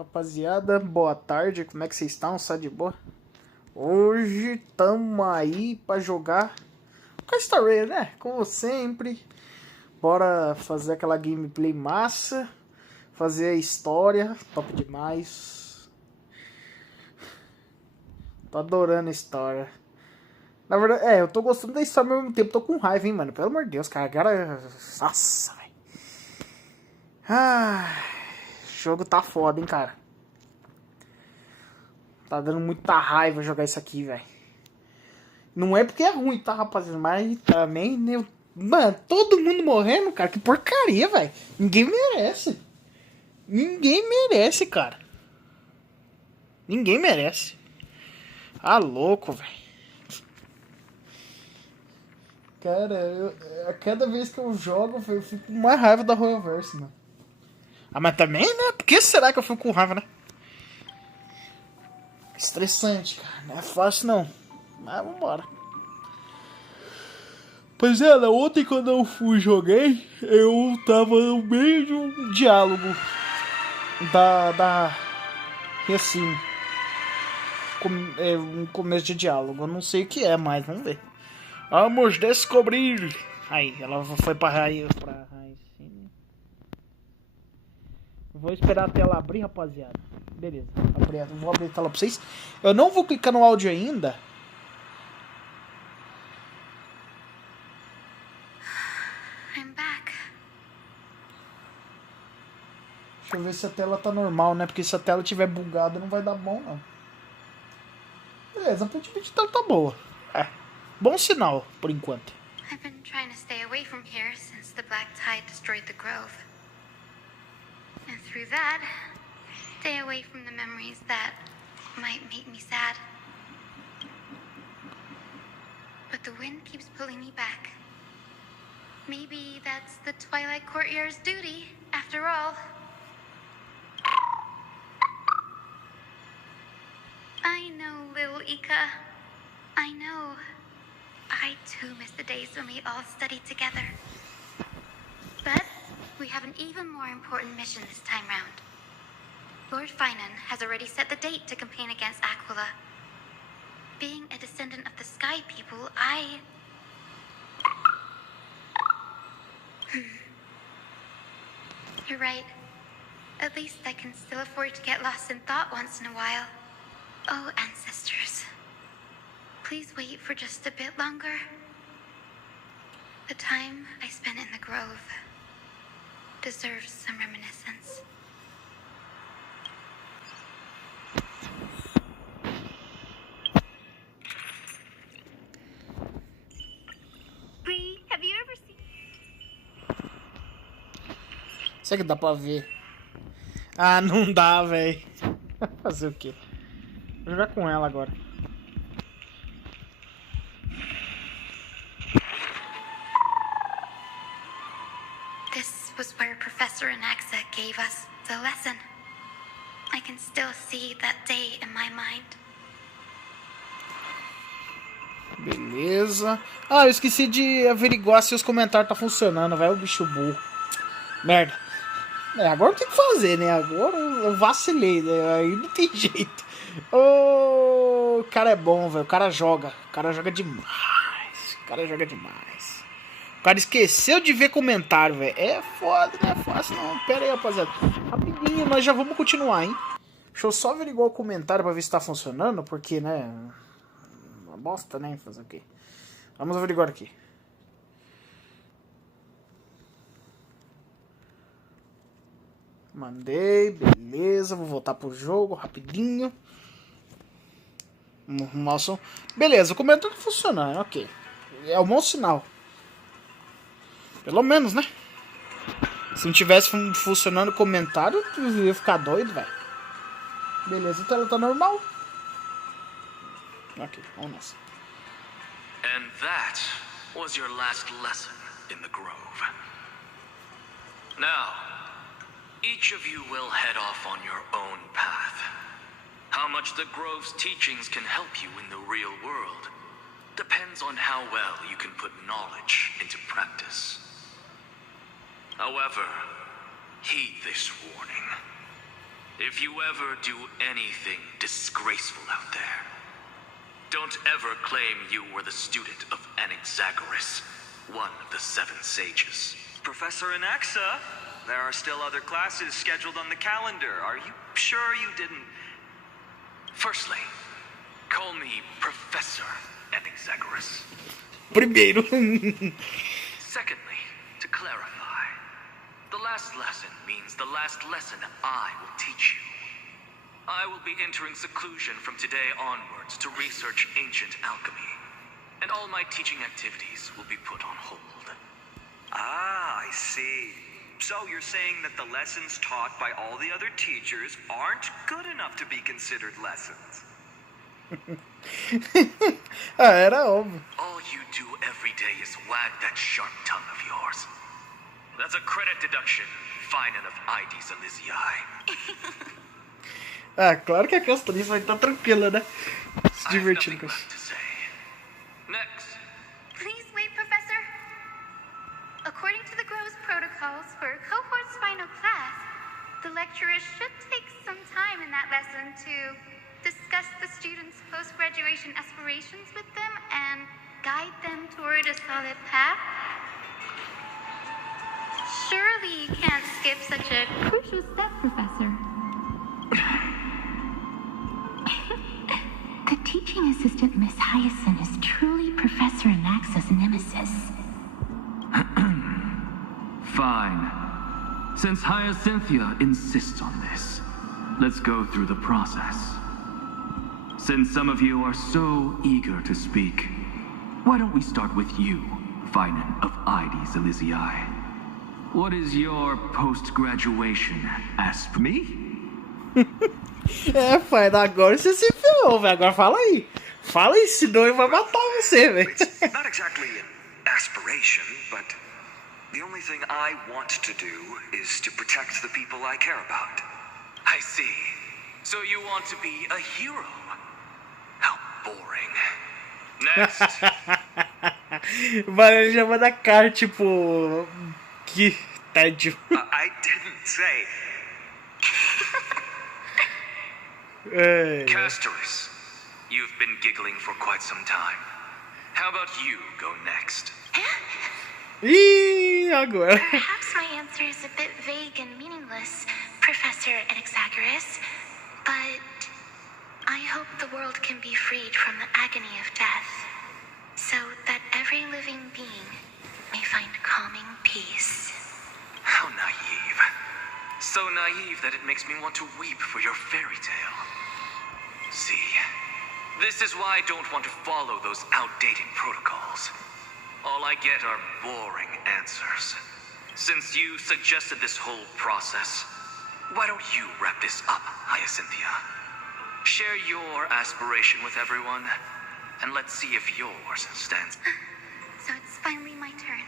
Rapaziada, boa tarde, como é que vocês estão? Só de boa? Hoje tamo aí pra jogar Honkai Star Rail, né? Como sempre. Bora fazer aquela gameplay massa. Fazer a história, top demais. Tô adorando a história. Na verdade, eu tô gostando da história ao mesmo tempo, tô com raiva, hein, mano. Pelo amor de Deus, cara. Agora. Nossa, velho. O jogo tá foda, hein, cara. Tá dando muita raiva jogar isso aqui, velho. Não é porque é ruim, tá, rapaziada? Mas também, né? Mano, todo mundo morrendo, cara. Que porcaria, velho. Ninguém merece. Ninguém merece, cara. Ninguém merece. Ah, louco, velho. Cara, a cada vez que eu jogo, eu fico com mais raiva da Royalverse, mano. Ah, mas também, né? Por que será que eu fico com raiva, né? Estressante, cara. Não é fácil, não. Mas vambora. Pois é, ontem quando eu joguei, eu tava no meio de um diálogo e assim, um começo de diálogo. Eu não sei o que é, mas vamos ver. Vamos descobrir. Aí, ela foi pra raiz. Vou esperar a tela abrir, rapaziada. Beleza, vou abrir a tela pra vocês. Eu não vou clicar no áudio ainda. I'm back. Deixa eu ver se a tela tá normal, né? Porque se a tela tiver bugada não vai dar bom, não. Beleza, aparentemente a tela tá boa. Bom sinal, por enquanto. I've been trying to stay away from here since the black tide destroyed the grove. And through that, stay away from the memories that might make me sad. But the wind keeps pulling me back. Maybe that's the Twilight Courtier's duty, after all. I know, little Ika. I know. I too miss the days when we all studied together. But we have an even more important mission this time round. Lord Finan has already set the date to campaign against Aquila. Being a descendant of the Sky People, You're right. At least I can still afford to get lost in thought once in a while. Oh, ancestors. Please wait for just a bit longer. The time I spent in the grove deserves some reminiscence. Lee, have you ever seen... Será que dá pra ver? Ah, não dá, velho. Fazer o quê? Vou jogar com ela agora. This was where Professor Anaxa gave us the lesson. I can still see that day in my mind. Beleza. Ah, eu esqueci de averiguar se os comentários tá funcionando, vai o bicho burro. Merda. Agora tem que fazer, né? Agora eu vacilei, né? Aí não tem jeito. O cara é bom, velho. O cara joga demais. O cara esqueceu de ver comentário, velho. É foda, não é fácil não. Pera aí, rapaziada. Rapidinho, nós já vamos continuar, hein? Deixa eu só averiguar o comentário pra ver se tá funcionando, porque, né? Uma bosta, né? Fazer o quê? Vamos averiguar aqui. Mandei, beleza. Vou voltar pro jogo rapidinho. Vamos arrumar o som. Beleza, o comentário tá funcionando, ok. É um bom sinal. Pelo menos, né? Se não tivesse funcionando o comentário, eu ia ficar doido, velho. Beleza, a tela tá normal. Ok, vamos nessa. And that was your last lesson in the grove. Now, each of you will head off on your own path. How much the grove's teachings can help you in the real world depends on how well you can put knowledge into practice. However, heed this warning. if you ever do anything disgraceful out there, don't ever claim you were the student of Anaxagoras, one of the 7 sages. Professor Anaxa, there are still other classes scheduled on the calendar. Are you sure you didn't? Firstly, call me Professor Anaxagoras. Primeiro. Secondly, to clarify, the last lesson means the last lesson I will teach you. I will be entering seclusion from today onwards to research ancient alchemy, and all my teaching activities will be put on hold. Ah, I see. So you're saying that the lessons taught by all the other teachers aren't good enough to be considered lessons? Era óbvio. All you do every day is wag that sharp tongue of yours. That's a credit deduction, fine enough IDs Elysiae. Claro que a Castanha vai estar tranquila, né? Se divertindo com isso. Next. Please wait, Professor. According to the Grove's protocols for cohort's final class, the lecturer should take some time in that lesson to discuss the students' post-graduation aspirations with them and guide them toward a solid path. Surely you can't skip such a crucial step, Professor. The teaching assistant, Miss Hyacinth, is truly Professor Anaxa's nemesis. Fine. Since Hyacinthia insists on this, let's go through the process. Since some of you are so eager to speak, why don't we start with you, Finan of IDs Elysiae? What is your post-graduation aspect? Me? Pai, agora você se ferrou, velho. Agora fala aí. Fala aí, senão ele vai matar você, velho. It's not exactly an aspiration, but the only thing I want to do is to protect the people I care about. I see. So you want to be a hero? How boring. Next. Mas ele já manda cara, tipo... Que tédio. I didn't say... Castoris, you've been giggling for quite some time. How about you go next? Ih, agora. Perhaps my answer is a bit vague and meaningless, Professor Anaxagoras, but I hope the world can be freed from the agony of death, so that every living being may find calming peace. How naive. So naive that it makes me want to weep for your fairy tale. See, this is why I don't want to follow those outdated protocols. All I get are boring answers. Since you suggested this whole process, why don't you wrap this up, Hyacinthia? Share your aspiration with everyone, and let's see if yours stands. So it's finally my turn.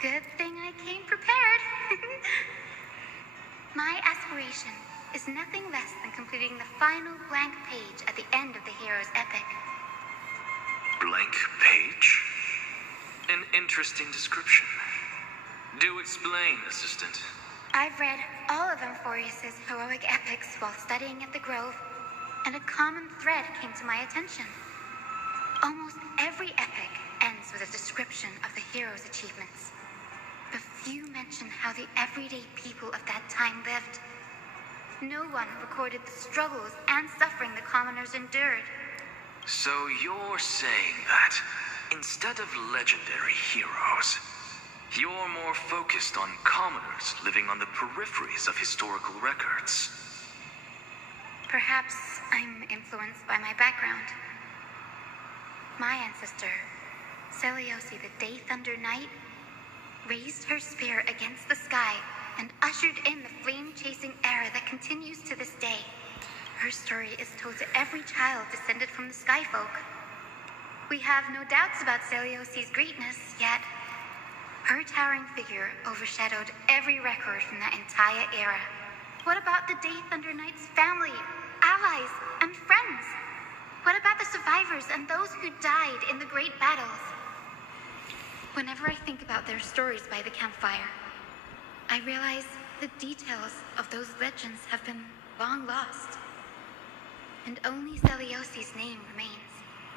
Good thing I came prepared. My aspiration is nothing less than completing the final blank page at the end of the hero's epic. Blank page? An interesting description. Do explain, assistant. I've read all of Amphorius's heroic epics while studying at the Grove, and a common thread came to my attention. Almost every epic ends with a description of the hero's achievements. But few mention how the everyday people of that time lived. No one recorded the struggles and suffering the commoners endured. So you're saying that, instead of legendary heroes, you're more focused on commoners living on the peripheries of historical records. Perhaps I'm influenced by my background. My ancestor, Seleuci the Day Thunder Knight, raised her spear against the sky and ushered in the flame-chasing era that continues to this day. Her story is told to every child descended from the Skyfolk. We have no doubts about Seleuci's greatness, yet her towering figure overshadowed every record from that entire era. What about the Day Thunder Knight's family, allies, and friends? What about the survivors and those who died in the great battles? Whenever I think about their stories by the campfire, I realize the details of those legends have been long lost. And only Celiosi's name remains.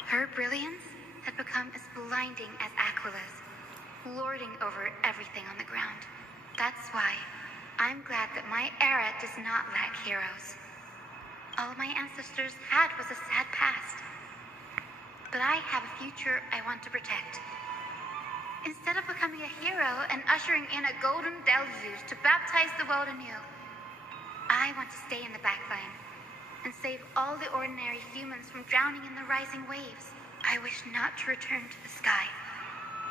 Her brilliance had become as blinding as Aquila's, lording over everything on the ground. That's why I'm glad that my era does not lack heroes. All my ancestors had was a sad past. But I have a future I want to protect. Instead of becoming a hero and ushering in a golden deluge to baptize the world anew, I want to stay in the backline and save all the ordinary humans from drowning in the rising waves. I wish not to return to the sky,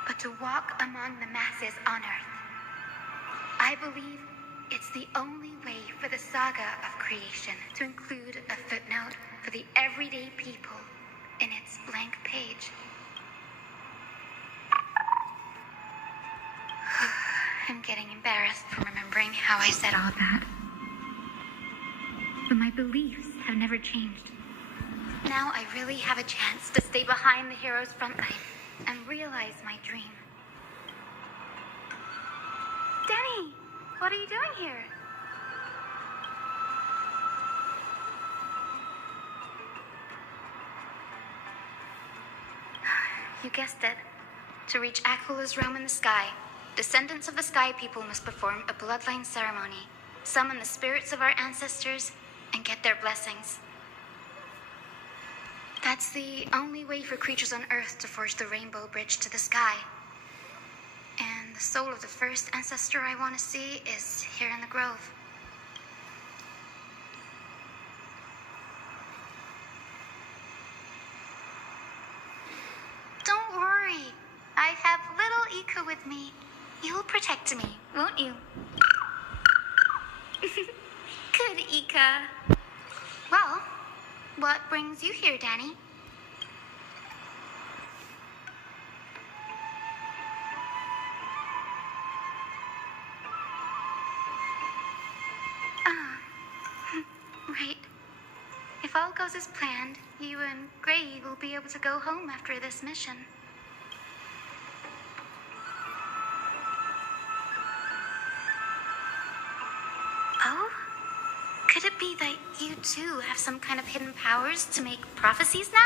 but to walk among the masses on Earth. I believe it's the only way for the saga of creation to include a footnote for the everyday people in its blank page. I'm getting embarrassed from remembering how I said all that. But my beliefs have never changed. Now I really have a chance to stay behind the hero's front line and realize my dream. Danny, what are you doing here? You guessed it. To reach Aquila's realm in the sky, descendants of the Sky People must perform a bloodline ceremony, summon the spirits of our ancestors, and get their blessings. That's the only way for creatures on Earth to forge the rainbow bridge to the sky. And the soul of the first ancestor I want to see is here in the grove. Don't worry. I have little Ika with me. You'll protect me, won't you? Good, Ika. Well, what brings you here, Danny? Right. If all goes as planned, you and Gray will be able to go home after this mission. Oh? Could it be that you too have some kind of hidden powers to make prophecies now?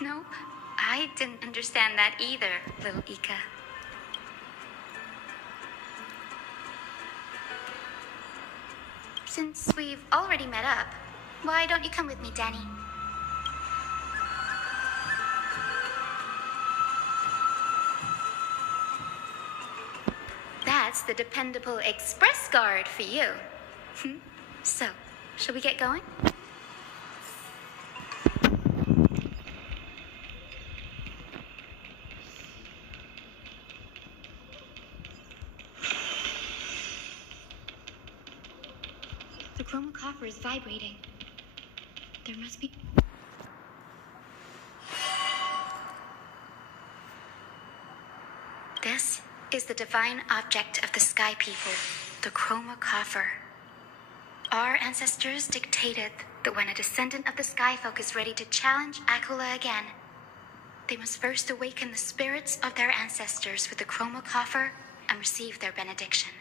Nope. I didn't understand that either, little Ika. Since we've already met up, why don't you come with me, Danny? That's the dependable express guard for you. So, shall we get going? The chroma coffer is vibrating. There must be... This is the divine object of the Sky People, the chroma coffer. Our ancestors dictated that when a descendant of the Sky Folk is ready to challenge Aquila again, they must first awaken the spirits of their ancestors with the chroma coffer and receive their benediction.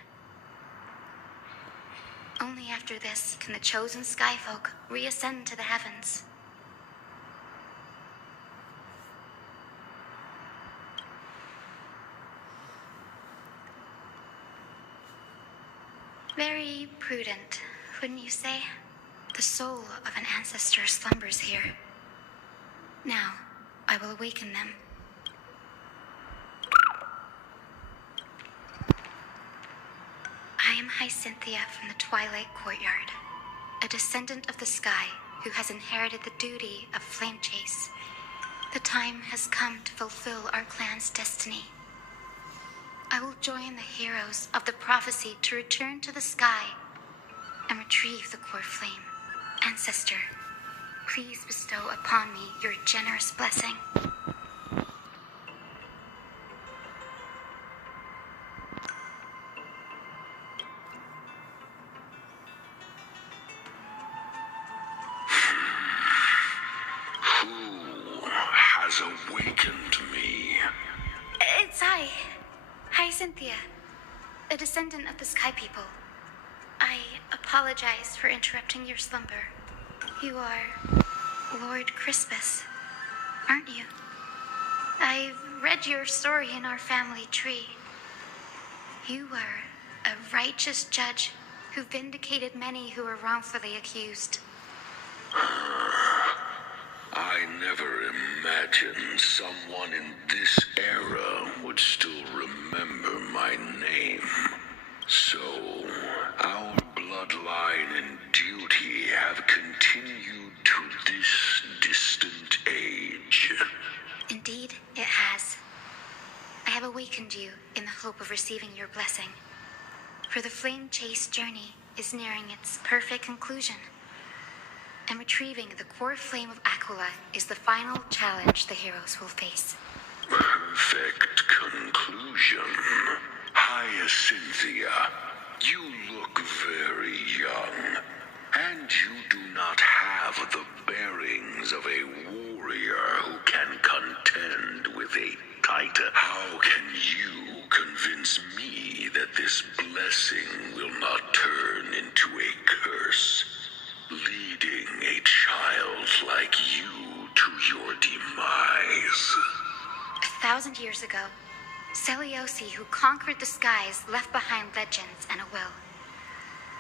Only after this can the chosen Sky Folk reascend to the heavens. Very prudent, wouldn't you say? The soul of an ancestor slumbers here. Now, I will awaken them. I am Hisynthia from the Twilight Courtyard, a descendant of the sky who has inherited the duty of flame chase. The time has come to fulfill our clan's destiny. I will join the heroes of the prophecy to return to the sky and retrieve the core flame. Ancestor, please bestow upon me your generous blessing. Who has awakened me. It's I. Hi, Cynthia. A descendant of the Sky People. I apologize for interrupting your slumber. You are Lord Crispus, aren't you? I've read your story in our family tree. You were a righteous judge who vindicated many who were wrongfully accused. I never imagined someone in this era would still remember my name. So, our bloodline and duty have continued to this distant age. Indeed, it has. I have awakened you in the hope of receiving your blessing. For the flame chase journey is nearing its perfect conclusion. And retrieving the core flame of Aquila is the final challenge the heroes will face. Perfect conclusion. Hyacinthia, you look very young, and you do not have the bearings of a warrior who can contend with a titan. How can you convince me that this blessing will not turn into a curse, leading a child like you to your demise? 1,000 years ago, Seleucus, who conquered the skies, left behind legends and a will,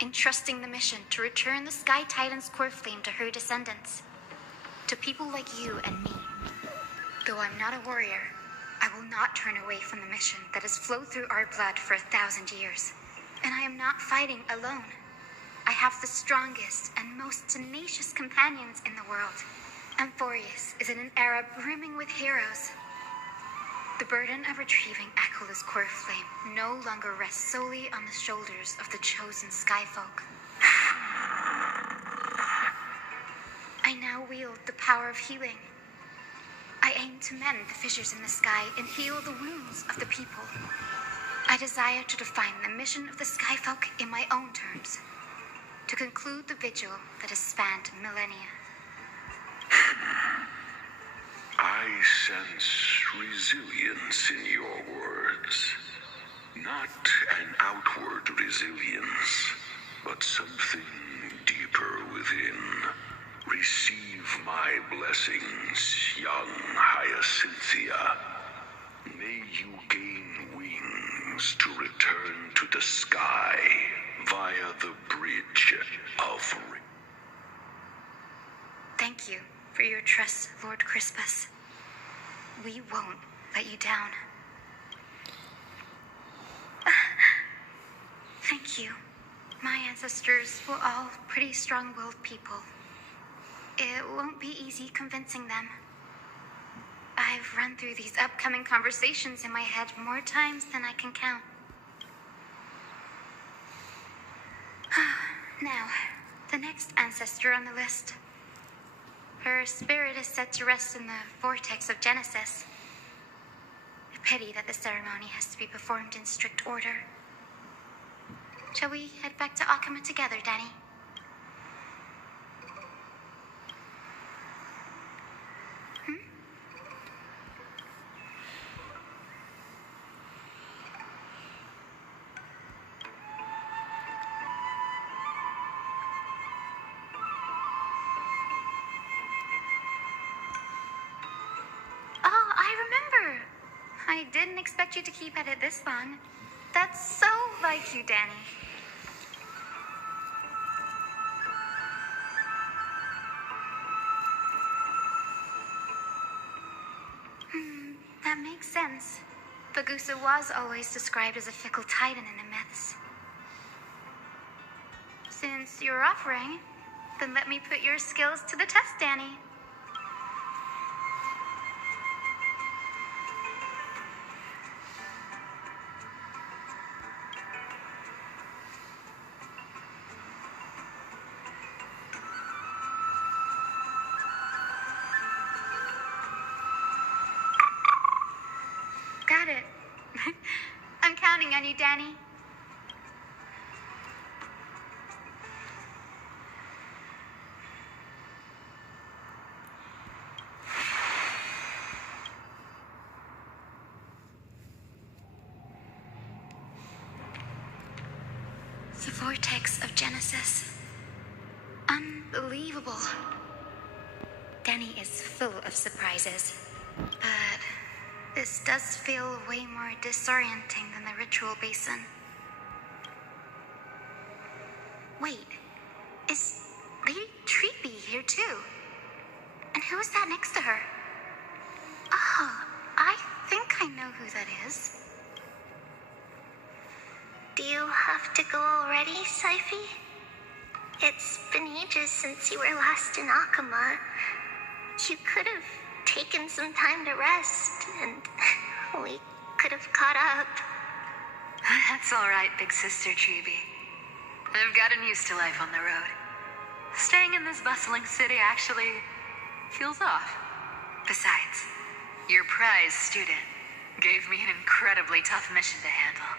entrusting the mission to return the Sky Titan's core flame to her descendants, to people like you and me. Though I'm not a warrior, I will not turn away from the mission that has flowed through our blood for 1,000 years. And I am not fighting alone. I have the strongest and most tenacious companions in the world. Amphorius is in an era brimming with heroes. The burden of retrieving Aquila's core flame no longer rests solely on the shoulders of the chosen skyfolk. I now wield the power of healing. I aim to mend the fissures in the sky and heal the wounds of the people. I desire to define the mission of the skyfolk in my own terms, to conclude the vigil that has spanned millennia. I sense resilience in your words. Not an outward resilience, but something deeper within. Receive my blessings, young Hyacinthia. May you gain wings to return to the sky via the bridge of... Thank you for your trust, Lord Crispus. We won't let you down. Thank you. My ancestors were all pretty strong-willed people. It won't be easy convincing them. I've run through these upcoming conversations in my head more times than I can count. Now, the next ancestor on the list. Her spirit is set to rest in the vortex of Genesis. A pity that the ceremony has to be performed in strict order. Shall we head back to Akama together, Danny? I didn't expect you to keep at it this long. That's so like you, Danny. That makes sense. Bagusa was always described as a fickle titan in the myths. Since you're offering, then let me put your skills to the test, Danny. Got it. I'm counting on you, Danny. vortex of Genesis. Unbelievable. Denny is full of surprises, but this does feel way more disorienting than the ritual basin. Wait, is Lady Treepy here too? And who is that next to her? Oh, I think I know who that is. Do you have to go already, Syphie? It's been ages since you were last in Akama. You could have taken some time to rest, and we could have caught up. That's all right, big sister Treeby. I've gotten used to life on the road. Staying in this bustling city actually feels off. Besides, your prize student gave me an incredibly tough mission to handle.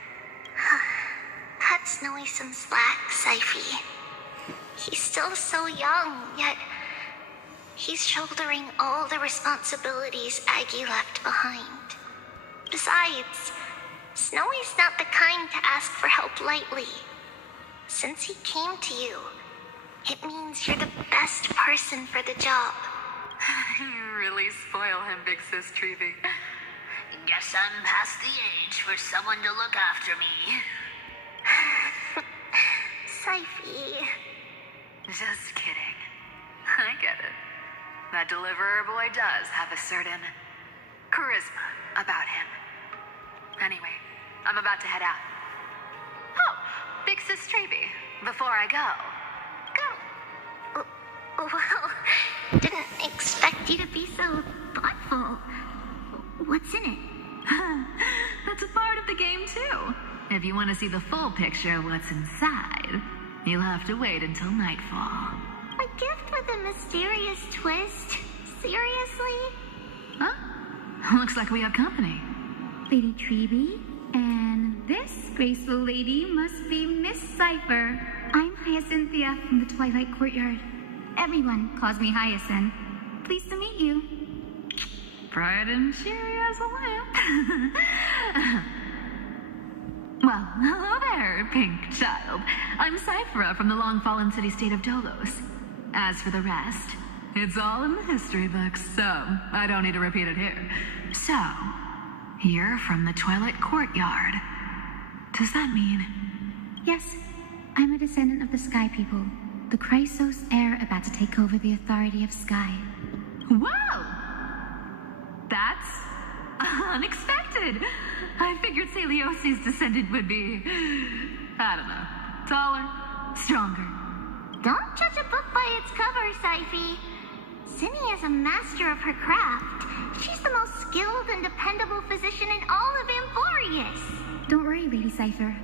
Cut Snowy some slack, Syphie. He's still so young, yet he's shouldering all the responsibilities Aggie left behind. Besides, Snowy's not the kind to ask for help lightly. Since he came to you, it means you're the best person for the job. You really spoil him, big sis Treeby. Guess I'm past the age for someone to look after me. Syphie. Just kidding. I get it. That deliverer boy does have a certain charisma about him. Anyway, I'm about to head out. Oh, big sis Treeby, before I go. Well, didn't expect you to be so thoughtful. What's in it? That's a part of the game, too. If you want to see the full picture of what's inside, you'll have to wait until nightfall. A gift with a mysterious twist? Seriously? Huh? Looks like we have company. Lady Treeby, and this graceful lady must be Miss Cypher. I'm Hyacinthia from the Twilight Courtyard. Everyone calls me Hyacinth. Pleased to meet you. Bright and cheery as a lamp. Well, hello there, pink child. I'm Cyphera from the long-fallen city-state of Dolos. As for the rest, it's all in the history books, so I don't need to repeat it here. So, you're from the Twilight Courtyard. Does that mean? Yes, I'm a descendant of the Sky People, the Chrysos heir about to take over the authority of Sky. Whoa! That's unexpected. I figured Celiosi's descendant would be, I don't know, taller, stronger. Don't judge a book by its cover, Syphie. Zinni is a master of her craft. She's the most skilled and dependable physician in all of Amphorius. Don't worry, Lady Cypher.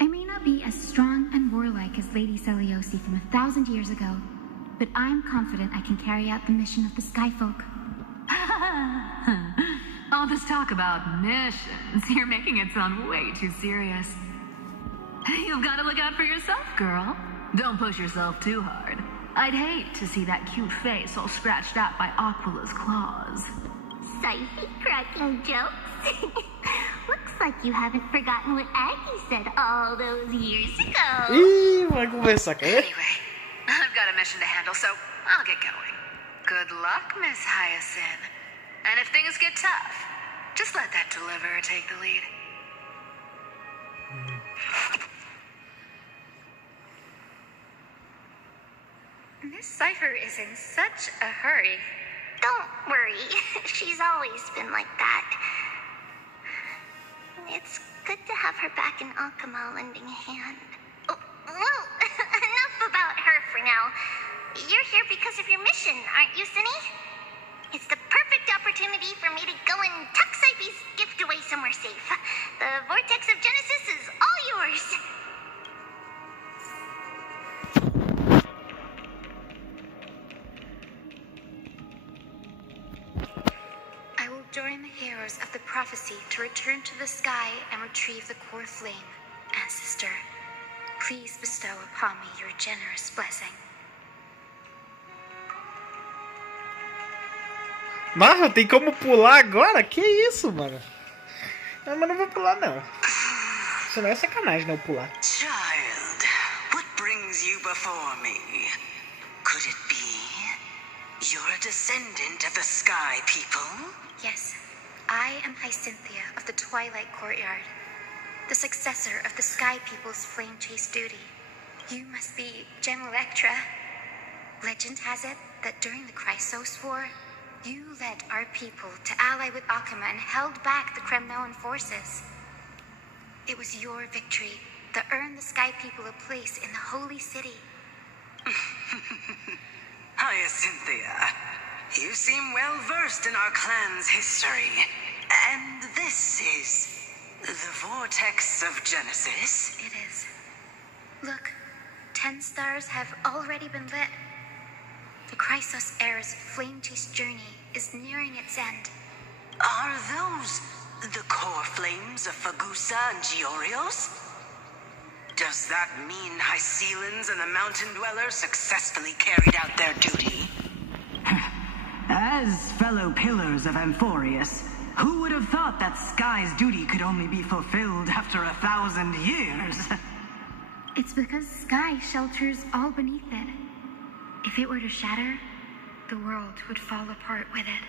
I may not be as strong and warlike as Lady Celiosi from 1,000 years ago, but I'm confident I can carry out the mission of the Skyfolk. All this talk about missions, you're making it sound way too serious. You've got to look out for yourself, girl. Don't push yourself too hard. I'd hate to see that cute face all scratched out by Aquila's claws. Syphie cracking jokes? Looks like you haven't forgotten what Aggie said all those years ago. Ih, vai começar, cara. Anyway, I've got a mission to handle, so I'll get going. Good luck, Miss Hyacinth. And if things get tough, just let that deliverer take the lead. Miss Cypher is in such a hurry. Don't worry, she's always been like that. It's good to have her back in Akama lending a hand. Oh, well, enough about her for now. You're here because of your mission, aren't you, Zinni? It's the perfect opportunity for me to go and tuck Syphie's gift away somewhere safe. The Vortex of Genesis is all yours. I will join the heroes of the prophecy to return to the sky and retrieve the core flame. Ancestor, please bestow upon me your generous blessing. Mano, tem como pular agora? Que isso, mano? Não, mas não vou pular, não. Senão é sacanagem não pular. Child, you before me. Could it be you're a descendant of the Sky People? Yes, I am Hisynthia of the Twilight Courtyard, the successor of the Sky People's flame chase duty. You must be Gem Electra. Legend has it that during the Chrysos War, you led our people to ally with Akama and held back the Kremnoan forces. It was your victory that earned the Sky People a place in the Holy City. Hyacynthia, you seem well versed in our clan's history. And this is the Vortex of Genesis? It is. Look, 10 stars have already been lit. The Chrysos Heir's flame chase journey is nearing its end. Are those the core flames of Fagusa and Giorios? Does that mean Hycelans and the Mountain Dwellers successfully carried out their duty? As fellow pillars of Amphorius, who would have thought that Sky's duty could only be fulfilled after 1,000 years? It's because Sky shelters all beneath it. If it were to shatter, the world would fall apart with it.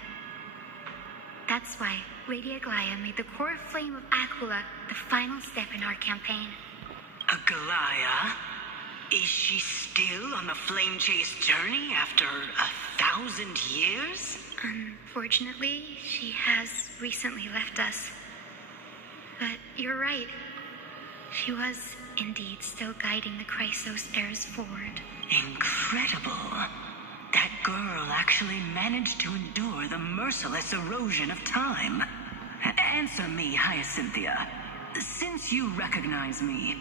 That's why Lady Aglaya made the core flame of Aquila the final step in our campaign. Aglaya? Is she still on the flame chase journey after 1,000 years? Unfortunately, she has recently left us. But you're right. She was indeed still guiding the Chrysos heirs forward. Incredible. That girl actually managed to endure the merciless erosion of time. Answer me, Hyacynthia. Since you recognize me,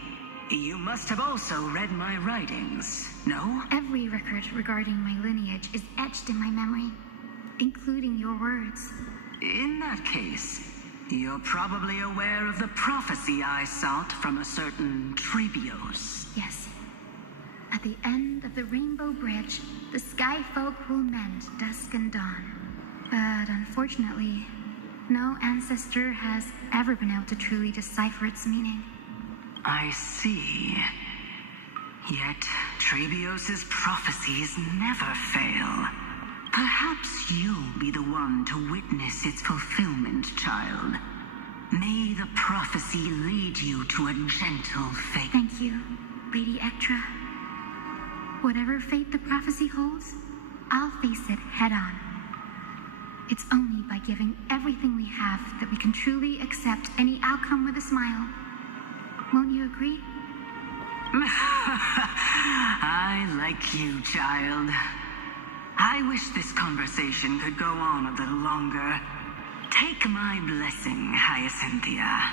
you must have also read my writings, no? Every record regarding my lineage is etched in my memory, including your words. In that case, you're probably aware of the prophecy I sought from a certain Trebios. Yes. At the end of the Rainbow Bridge, the Sky Folk will mend dusk and dawn. But unfortunately, no ancestor has ever been able to truly decipher its meaning. I see. Yet, Trebios' prophecies never fail. Perhaps you'll be the one to witness its fulfillment, child. May the prophecy lead you to a gentle fate. Thank you, Lady Ectra. Whatever fate the prophecy holds, I'll face it head on. It's only by giving everything we have that we can truly accept any outcome with a smile. Won't you agree? I like you, child. I wish this conversation could go on a little longer. Take my blessing, Hyacynthia.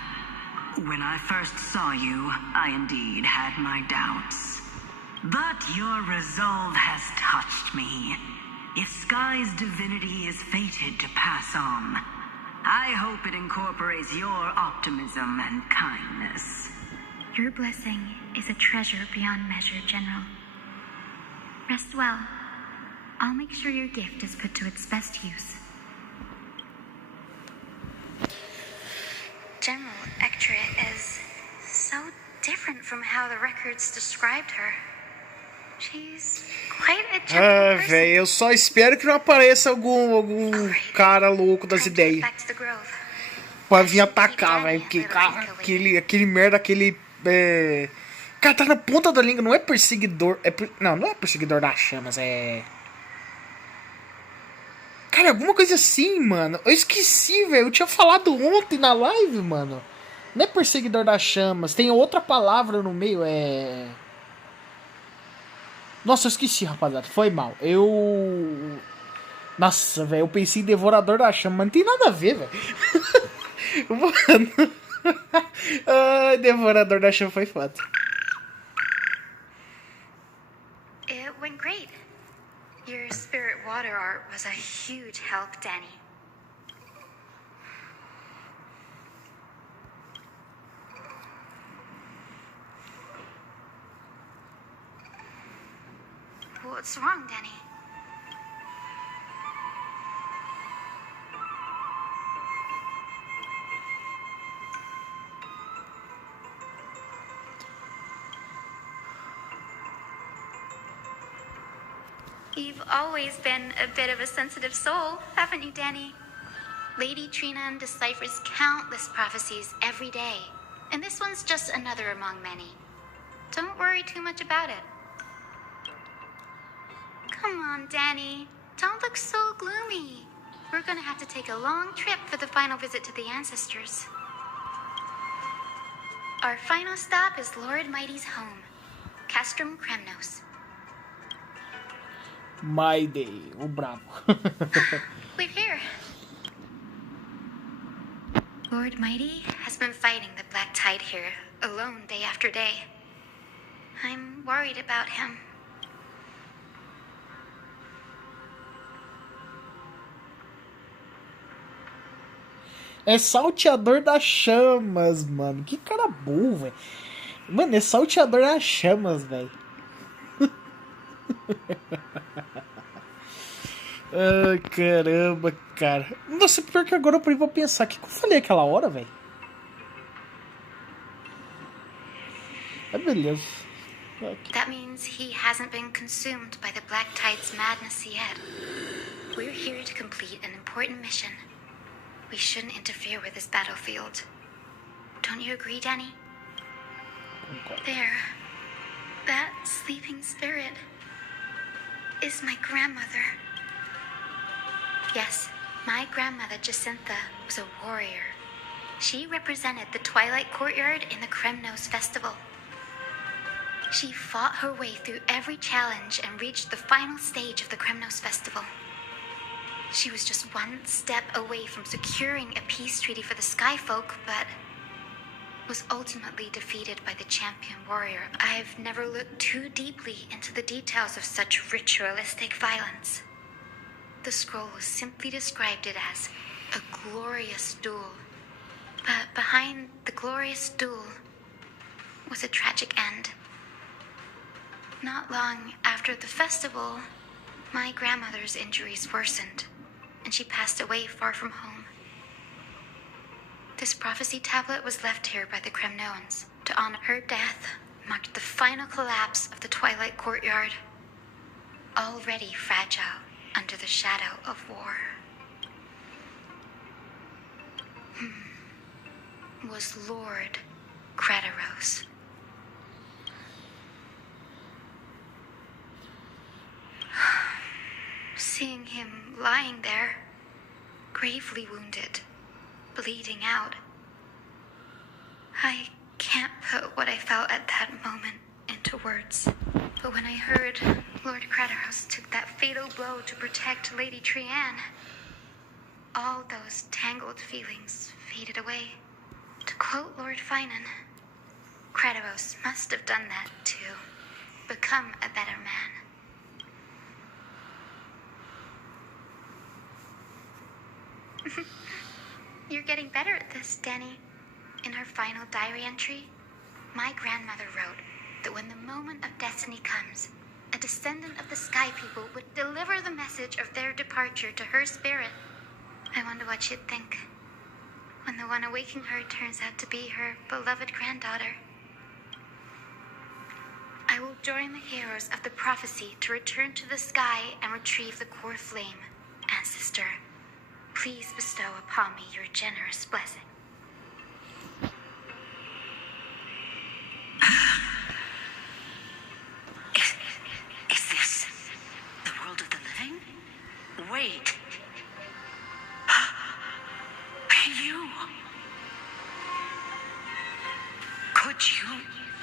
When I first saw you, I indeed had my doubts. But your resolve has touched me. If Sky's divinity is fated to pass on, I hope it incorporates your optimism and kindness. Your blessing is a treasure beyond measure, General. Rest well. I'll make sure your gift is put to its best use. General Ectra is so different from how the records described her. She's quite a gentle person. Velho, eu só espero que não apareça algum cara louco das ideias pra vir atacar, velho. Porque, cara, aquele merda, cara, tá na ponta da língua, não é perseguidor. Não é perseguidor das chamas, é. Cara, alguma coisa assim, mano. Eu esqueci, velho. Eu tinha falado ontem na live, mano. Não é perseguidor das chamas. Tem outra palavra no meio, é. Nossa, eu esqueci, rapaziada. Foi mal. Nossa, velho. Eu pensei em devorador da chama, mas não tem nada a ver, velho. Mano. Devorador da chama foi foda. It went great. Your spirit water art was a huge help, Danny. What's wrong, Danny? You've always been a bit of a sensitive soul, haven't you, Danny? Lady Trina deciphers countless prophecies every day, and this one's just another among many. Don't worry too much about it. Come on, Danny. Don't look so gloomy. We're gonna have to take a long trip for the final visit to the ancestors. Our final stop is Lord Mighty's home, Castrum Kremnos. Mighty, o brabo. We're here. Lord Mighty has been fighting the Black Tide here, alone day after day. I'm worried about him. É salteador das chamas, mano. Que cara burro, velho. Mano, é salteador das chamas, velho. Ai, caramba, cara. Nossa, pior que agora eu parei pra pensar. O que eu falei aquela hora, velho? É beleza. That means he hasn't been consumed by the Black Tide's madness yet. We're here to complete an important mission. We shouldn't interfere with this battlefield. Don't you agree, Danny? There. That sleeping spirit is my grandmother. Yes, my grandmother Jacintha was a warrior. She represented the Twilight Courtyard in the Kremnos Festival. She fought her way through every challenge and reached the final stage of the Kremnos Festival. She was just one step away from securing a peace treaty for the Skyfolk, but was ultimately defeated by the champion warrior. I've never looked too deeply into the details of such ritualistic violence. The scroll simply described it as a glorious duel. But behind the glorious duel was a tragic end. Not long after the festival, my grandmother's injuries worsened, and she passed away far from home. This prophecy tablet was left here by the Kremnoans to honor her death, marked the final collapse of the Twilight Courtyard, already fragile under the shadow of war. Was Lord Kratos. Seeing him lying there, gravely wounded, bleeding out, I can't put what I felt at that moment into words. But when I heard Lord Kratos took that fatal blow to protect Lady Trianne, all those tangled feelings faded away. To quote Lord Finan, Kratos must have done that to become a better man. You're getting better at this, Danny. In her final diary entry, my grandmother wrote that when the moment of destiny comes, a descendant of the Sky People would deliver the message of their departure to her spirit. I wonder what she'd think when the one awaking her turns out to be her beloved granddaughter. I will join the heroes of the prophecy to return to the sky and retrieve the core flame. Ancestor, please bestow upon me your generous blessing. Is this the world of the living? Wait. You. Could you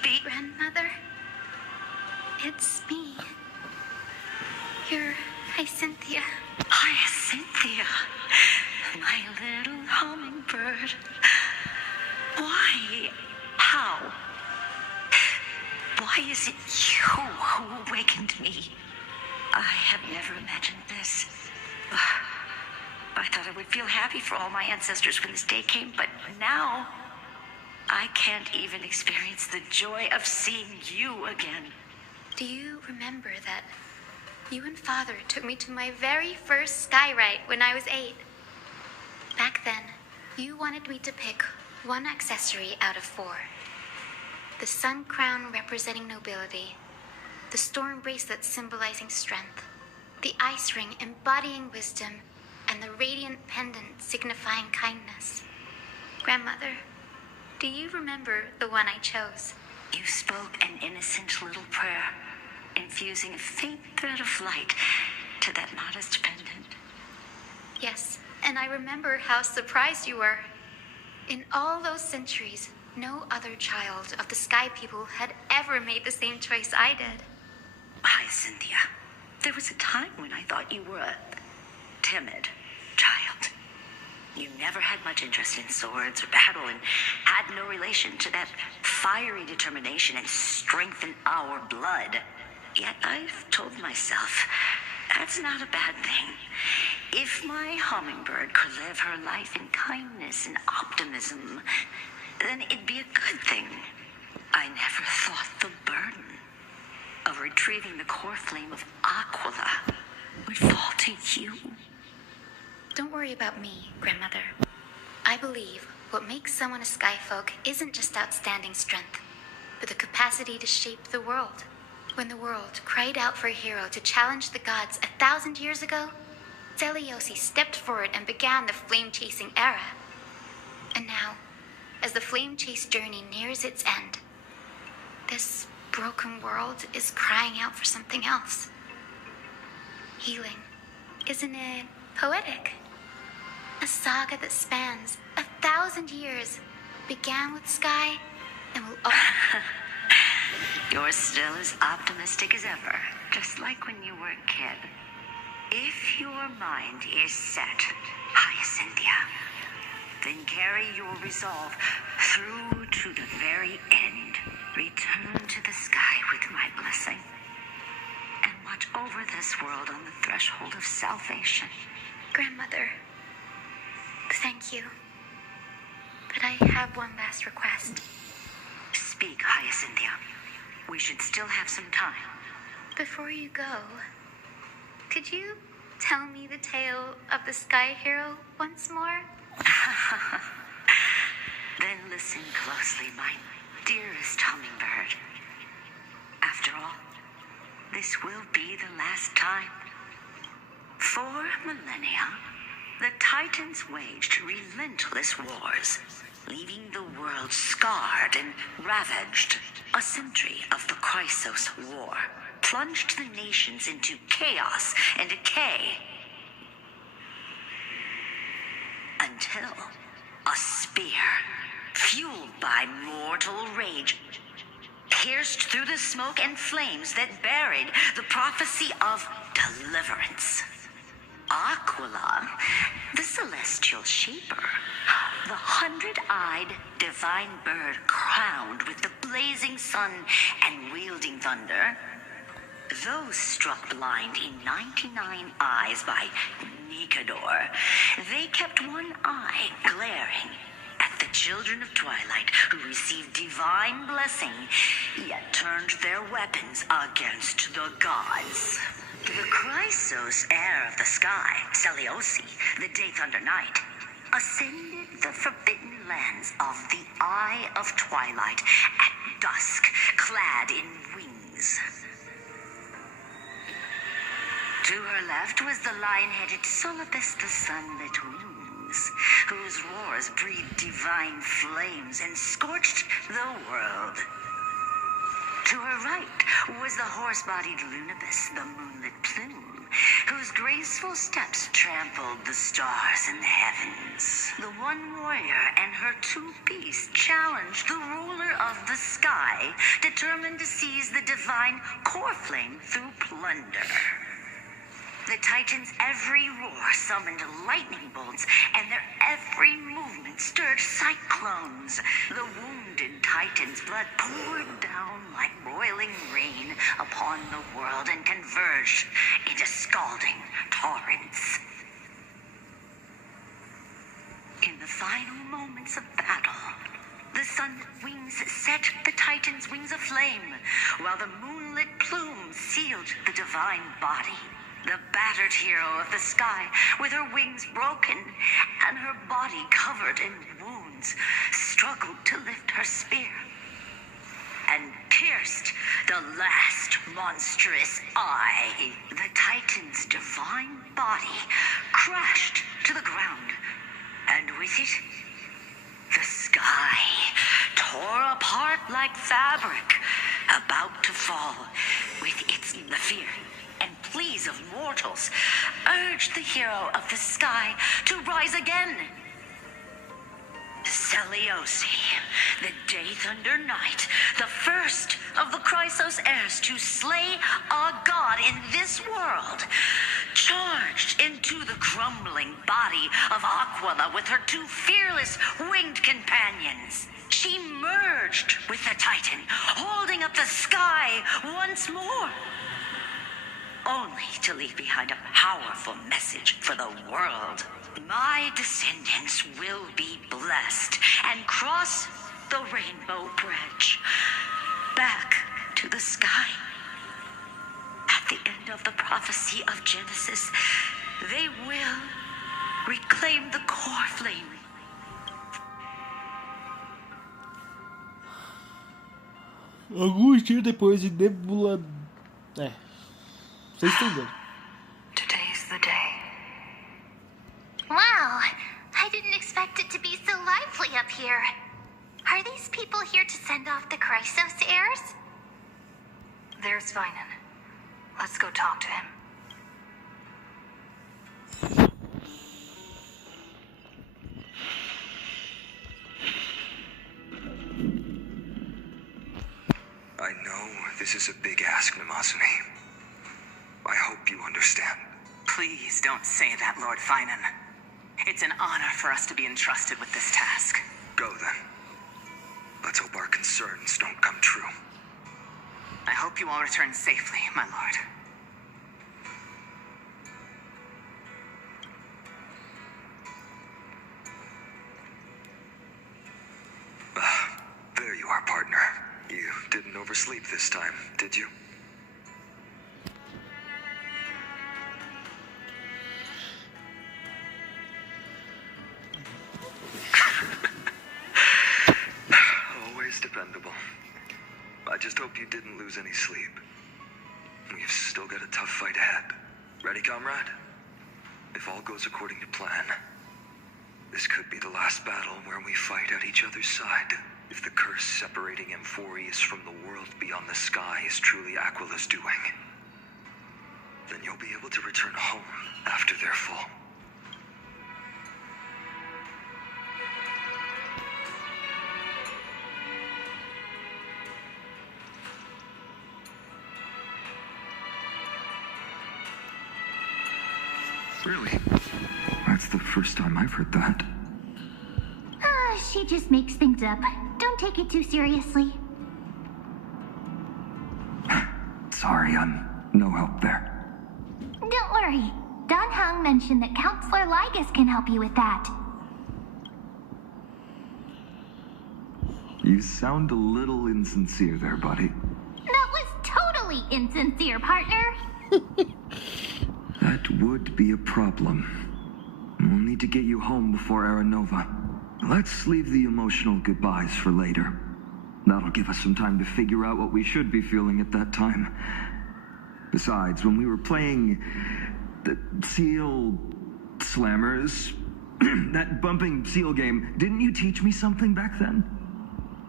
be... Grandmother? It's me. You're Hyacinthia. Hyacinthia, my little hummingbird. Why? How? Why is it you who awakened me? I have never imagined this. I thought I would feel happy for all my ancestors when this day came, but now I can't even experience the joy of seeing you again. Do you remember that you and Father took me to my very first skyride when I was 8? Back then, you wanted me to pick one accessory out of 4. The sun crown representing nobility, the storm bracelet symbolizing strength, the ice ring embodying wisdom, and the radiant pendant signifying kindness. Grandmother, do you remember the one I chose? You spoke an innocent little prayer, infusing a faint thread of light to that modest pendant. Yes, and I remember how surprised you were. In all those centuries, no other child of the Sky People had ever made the same choice I did. Hi, Cynthia. There was a time when I thought you were a timid child. You never had much interest in swords or battle and had no relation to that fiery determination and strength in our blood. Yet I've told myself, that's not a bad thing. If my hummingbird could live her life in kindness and optimism, then it'd be a good thing. I never thought the burden of retrieving the core flame of Aquila would fall to you. Don't worry about me, Grandmother. I believe what makes someone a Skyfolk isn't just outstanding strength, but the capacity to shape the world. When the world cried out for a hero to challenge the gods 1,000 years ago, Zeliosi stepped forward and began the flame-chasing era. And now, as the flame chase journey nears its end, this broken world is crying out for something else. Healing. Isn't it poetic? A saga that spans 1,000 years, began with Sky, and will You're still as optimistic as ever, just like when you were a kid. If your mind is set, Hyacinthia, then carry your resolve through to the very end. Return to the sky with my blessing, and watch over this world on the threshold of salvation. Grandmother, thank you. But I have one last request. Speak, Hyacinthia. We should still have some time. Before you go, could you tell me the tale of the Sky Hero once more? Then listen closely, my dearest hummingbird. After all, this will be the last time. For millennia, the Titans waged relentless wars, leaving the world scarred and ravaged. A century of the Chrysos War plunged the nations into chaos and decay. Until a spear, fueled by mortal rage, pierced through the smoke and flames that buried the prophecy of deliverance. Aquila, the celestial shaper, the 100-eyed divine bird crowned with the blazing sun and wielding thunder, those struck blind in 99 eyes by Nicador, they kept one eye glaring at the children of Twilight who received divine blessing, yet turned their weapons against the gods. The Chrysos heir of the sky, Zeliosi, the Day Thunder Knight, ascended the forbidden lands of the Eye of Twilight at dusk, clad in wings. To her left was the lion-headed Solibus, the sunlit wings, whose roars breathed divine flames and scorched the world. To her right was the horse-bodied Lunibus, the moonlit plume, whose graceful steps trampled the stars in the heavens. The one warrior and her two beasts challenged the ruler of the sky, determined to seize the divine core flame through plunder. The Titans' every roar summoned lightning bolts, and their every movement stirred cyclones. The wounded Titans' blood poured down like boiling rain upon the world and converged into scalding torrents. In the final moments of battle, the sunlit wings set the Titans' wings aflame, while the moonlit plume sealed the divine body. The battered hero of the sky, with her wings broken and her body covered in wounds, struggled to lift her spear. and pierced the last monstrous eye. The Titan's divine body crashed to the ground, and with it, the sky tore apart like fabric, about to fall. With its fear and pleas of mortals, urged the hero of the sky to rise again. Celiosi, the Day Thunder Knight, the first of the Chrysos heirs to slay a god in this world, charged into the crumbling body of Aquila with her two fearless winged companions. She merged with the Titan, holding up the sky once more, only to leave behind a powerful message for the world. My descendants will be blessed and cross the rainbow bridge back to the sky. At the end of the prophecy of Genesis, they will reclaim the core flame. Alguns dias depois de Nebula... vocês entenderam. Today's the day. Wow, I didn't expect it to be so lively up here. Are these people here to send off the Chrysos heirs? There's Vinan. Let's go talk to him. I know this is a big ask, Namazumi. I hope you understand. Please don't say that, Lord Finan. It's an honor for us to be entrusted with this task. Go then. Let's hope our concerns don't come true. I hope you all return safely, my lord. There you are, partner. You didn't oversleep this time, did you? Always dependable. I just hope you didn't lose any sleep. We've still got a tough fight ahead. Ready, comrade? If all goes according to plan, this could be the last battle where we fight at each other's side. If the curse separating Amphorius from the world beyond the sky is truly Aquila's doing, then you'll be able to return home after their fall. Really? That's the first time I've heard that. She just makes things up. Don't take it too seriously. Sorry, I'm no help there. Don't worry. Don Hung mentioned that Counselor Ligas can help you with that. You sound a little insincere there, buddy. That was totally insincere, partner. That would be a problem. We'll need to get you home before Aranova. Let's leave the emotional goodbyes for later. That'll give us some time to figure out what we should be feeling at that time. Besides, when we were playing the Seal Slammers, that bumping seal game, didn't you teach me something back then?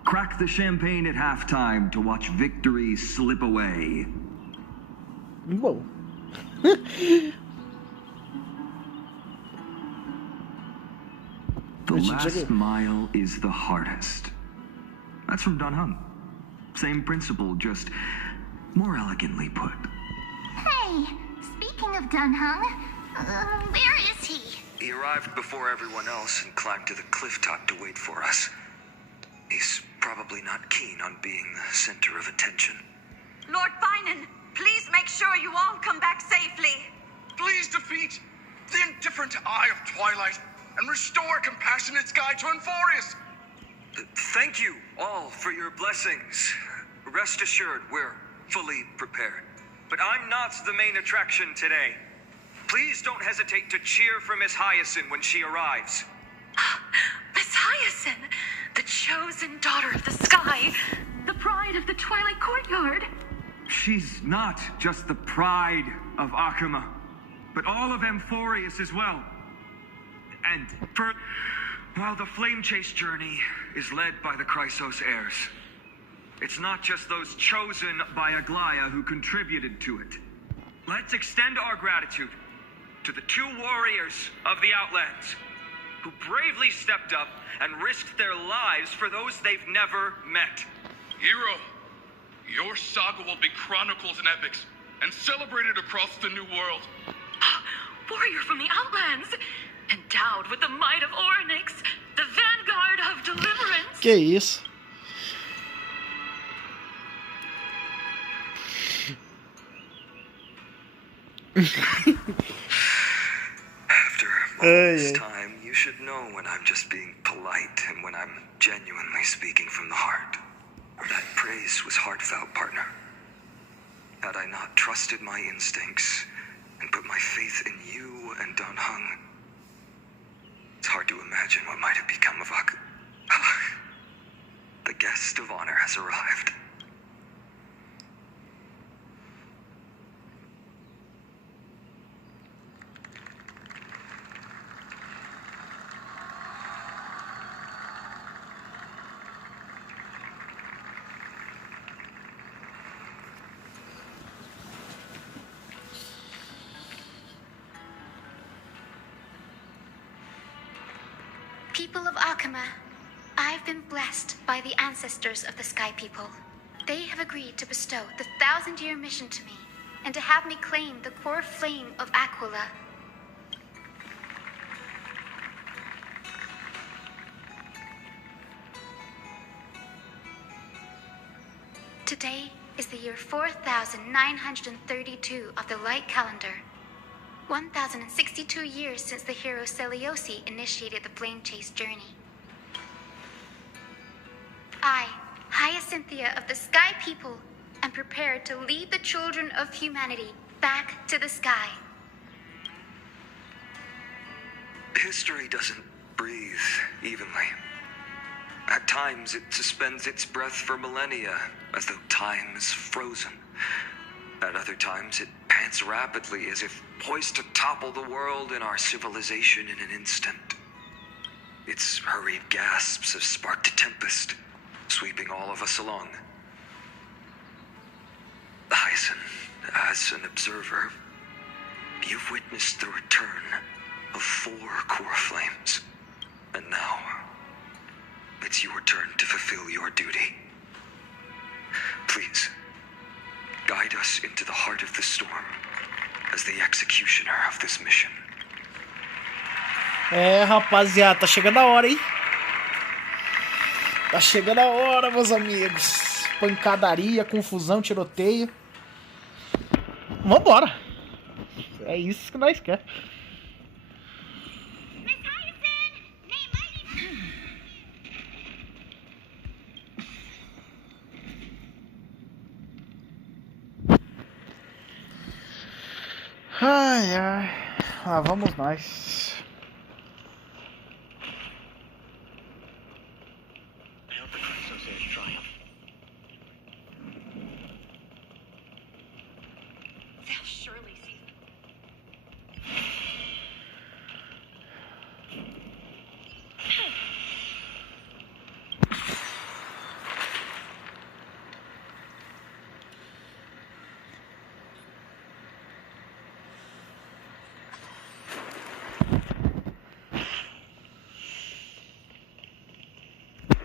Crack the champagne at halftime to watch victory slip away. Whoa. The last mile is the hardest. That's from Don Hung. Same principle, just more elegantly put. Hey, speaking of Don Hung, where is he? He arrived before everyone else and climbed to the cliff top to wait for us. He's probably not keen on being the center of attention. Lord Finan, please make sure you all come back safely. Please defeat the indifferent Eye of Twilight and restore compassionate sky to Amphorius. Thank you all for your blessings. Rest assured, we're fully prepared. But I'm not the main attraction today. Please don't hesitate to cheer for Miss Hyacinth when she arrives. Miss Hyacinth, the chosen daughter of the sky, the pride pride of the Twilight Courtyard. She's not just the pride of Akuma, but all of Amphorius as well. And while the Flame Chase journey is led by the Chrysos heirs, it's not just those chosen by Aglaya who contributed to it. Let's extend our gratitude to the 2 warriors of the Outlands who bravely stepped up and risked their lives for those they've never met. Hero, your saga will be chronicled in epics and celebrated across the New World. Warrior from the Outlands, endowed with the might of Orynyx, the vanguard of deliverance. Que isso? After all this time, you should know when I'm just being polite and when I'm genuinely speaking from the heart. That praise was heartfelt, partner. Had I not trusted my instincts and put my faith in you and Dan Heng, it's hard to imagine what might have become of Ak. The guest of honor has arrived. People of Akuma, I've been blessed by the ancestors of the Sky People. They have agreed to bestow the 1,000-year mission to me, and to have me claim the core flame of Aquila. Today is the year 4,932 of the Light Calendar. 1,062 years since the hero Seliosi initiated the Flame Chase journey. I, Hyacinthia of the Sky People, am prepared to lead the children of humanity back to the sky. History doesn't breathe evenly. At times, it suspends its breath for millennia, as though time is frozen. At other times, it pants rapidly, as if poised to topple the world and our civilization in an instant. Its hurried gasps have sparked a tempest, sweeping all of us along. Hyacinth, as an observer, you've witnessed the return of 4 core flames. And now, it's your turn to fulfill your duty. Please, guide us into the heart of the storm as the executioner of this mission. É, rapaziada, tá chegando a hora, hein? Tá chegando a hora, meus amigos. Pancadaria, confusão, tiroteio. Vambora. É isso que nós queremos. Ai, ai. Lá vamos nós.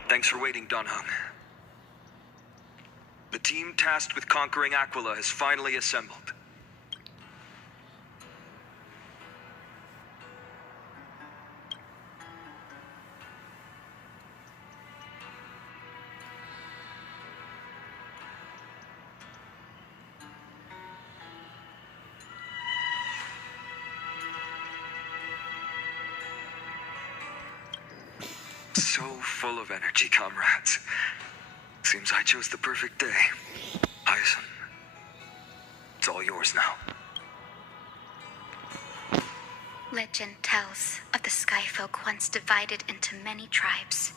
Thanks for waiting, Dan Heng. The team tasked with conquering Aquila has finally assembled. So full of energy, comrades. Seems I chose the perfect day. Hyacinth, it's all yours now. Legend tells of the Skyfolk once divided into many tribes.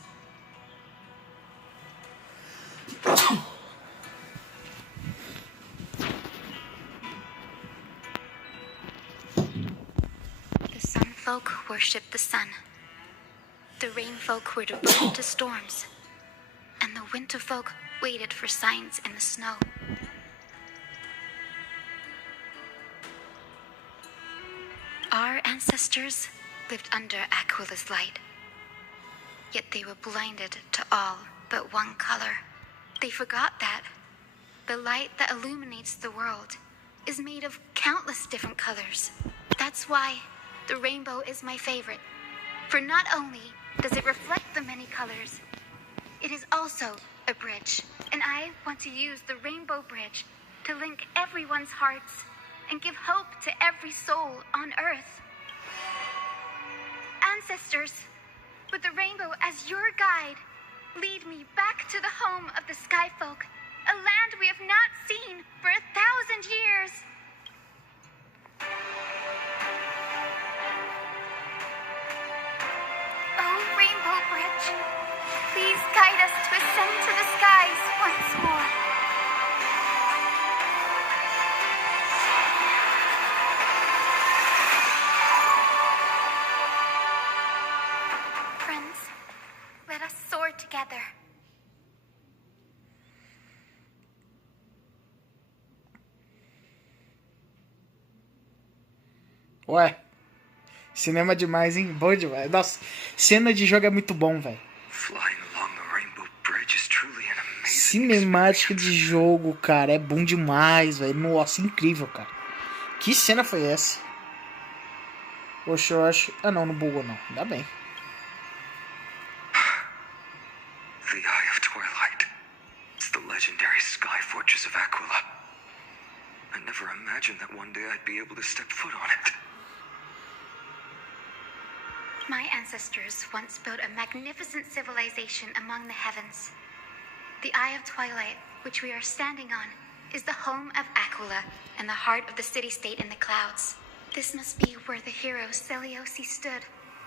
folk worshipped the sun. The rain folk were devoted to storms. And the winter folk waited for signs in the snow. Our ancestors lived under Aquila's light. Yet they were blinded to all but one color. They forgot that the light that illuminates the world is made of countless different colors. That's why the rainbow is my favorite. For not only does it reflect the many colors, it is also a bridge. And I want to use the rainbow bridge to link everyone's hearts and give hope to every soul on Earth. Ancestors, with the rainbow as your guide, lead me back to the home of the Sky Folk, a land we have not seen for 1,000 years. Oh, Rainbow Bridge, please guide us to ascend to the skies once more. Friends, let us soar together. Ué, cinema demais, hein? Bom demais. Nossa, cena de jogo é muito bom, velho. Cinemática de jogo, cara, é bom demais, velho. Nossa, incrível, cara. Que cena foi essa? Poxa, eu acho... Ah, não bugou, não. Ainda bem. The Eye of Twilight. It's the legendary sky fortress of Aquila. I never imagined that one day I'd be able to step foot on it. My ancestors once built a magnificent civilization among the heavens. The Eye of Twilight, which we are standing on, is the home of Aquila and the heart of the city-state in the clouds. This must be where the hero Seleucus stood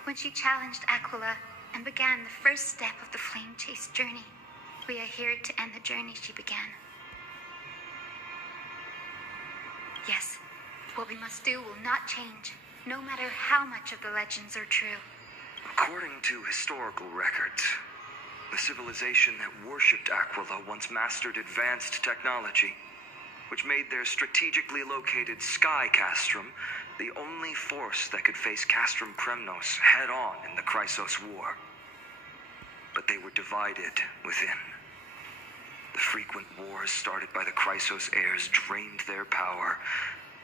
when she challenged Aquila and began the first step of the flame chase journey. We are here to end the journey she began. Yes, what we must do will not change, no matter how much of the legends are true. According to historical records, the civilization that worshipped Aquila once mastered advanced technology, which made their strategically located sky castrum the only force that could face Castrum Kremnos head-on in the Chrysos War. But they were divided within. The frequent wars started by the Chrysos heirs drained their power,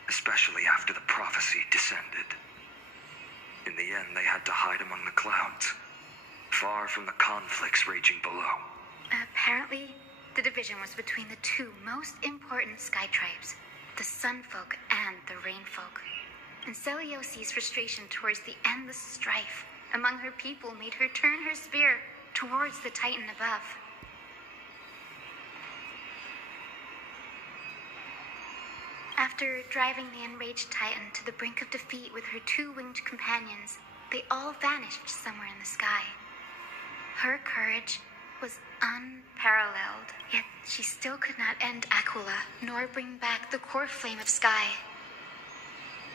especially after the prophecy descended. In the end, they had to hide among the clouds, far from the conflicts raging below. Apparently, the division was between the two most important sky tribes, the Sun Folk and the Rain Folk. And Seleucus' frustration towards the endless strife among her people made her turn her spear towards the Titan above. After driving the enraged Titan to the brink of defeat with her two-winged companions, they all vanished somewhere in the sky. Her courage was unparalleled, yet she still could not end Aquila, nor bring back the core flame of sky.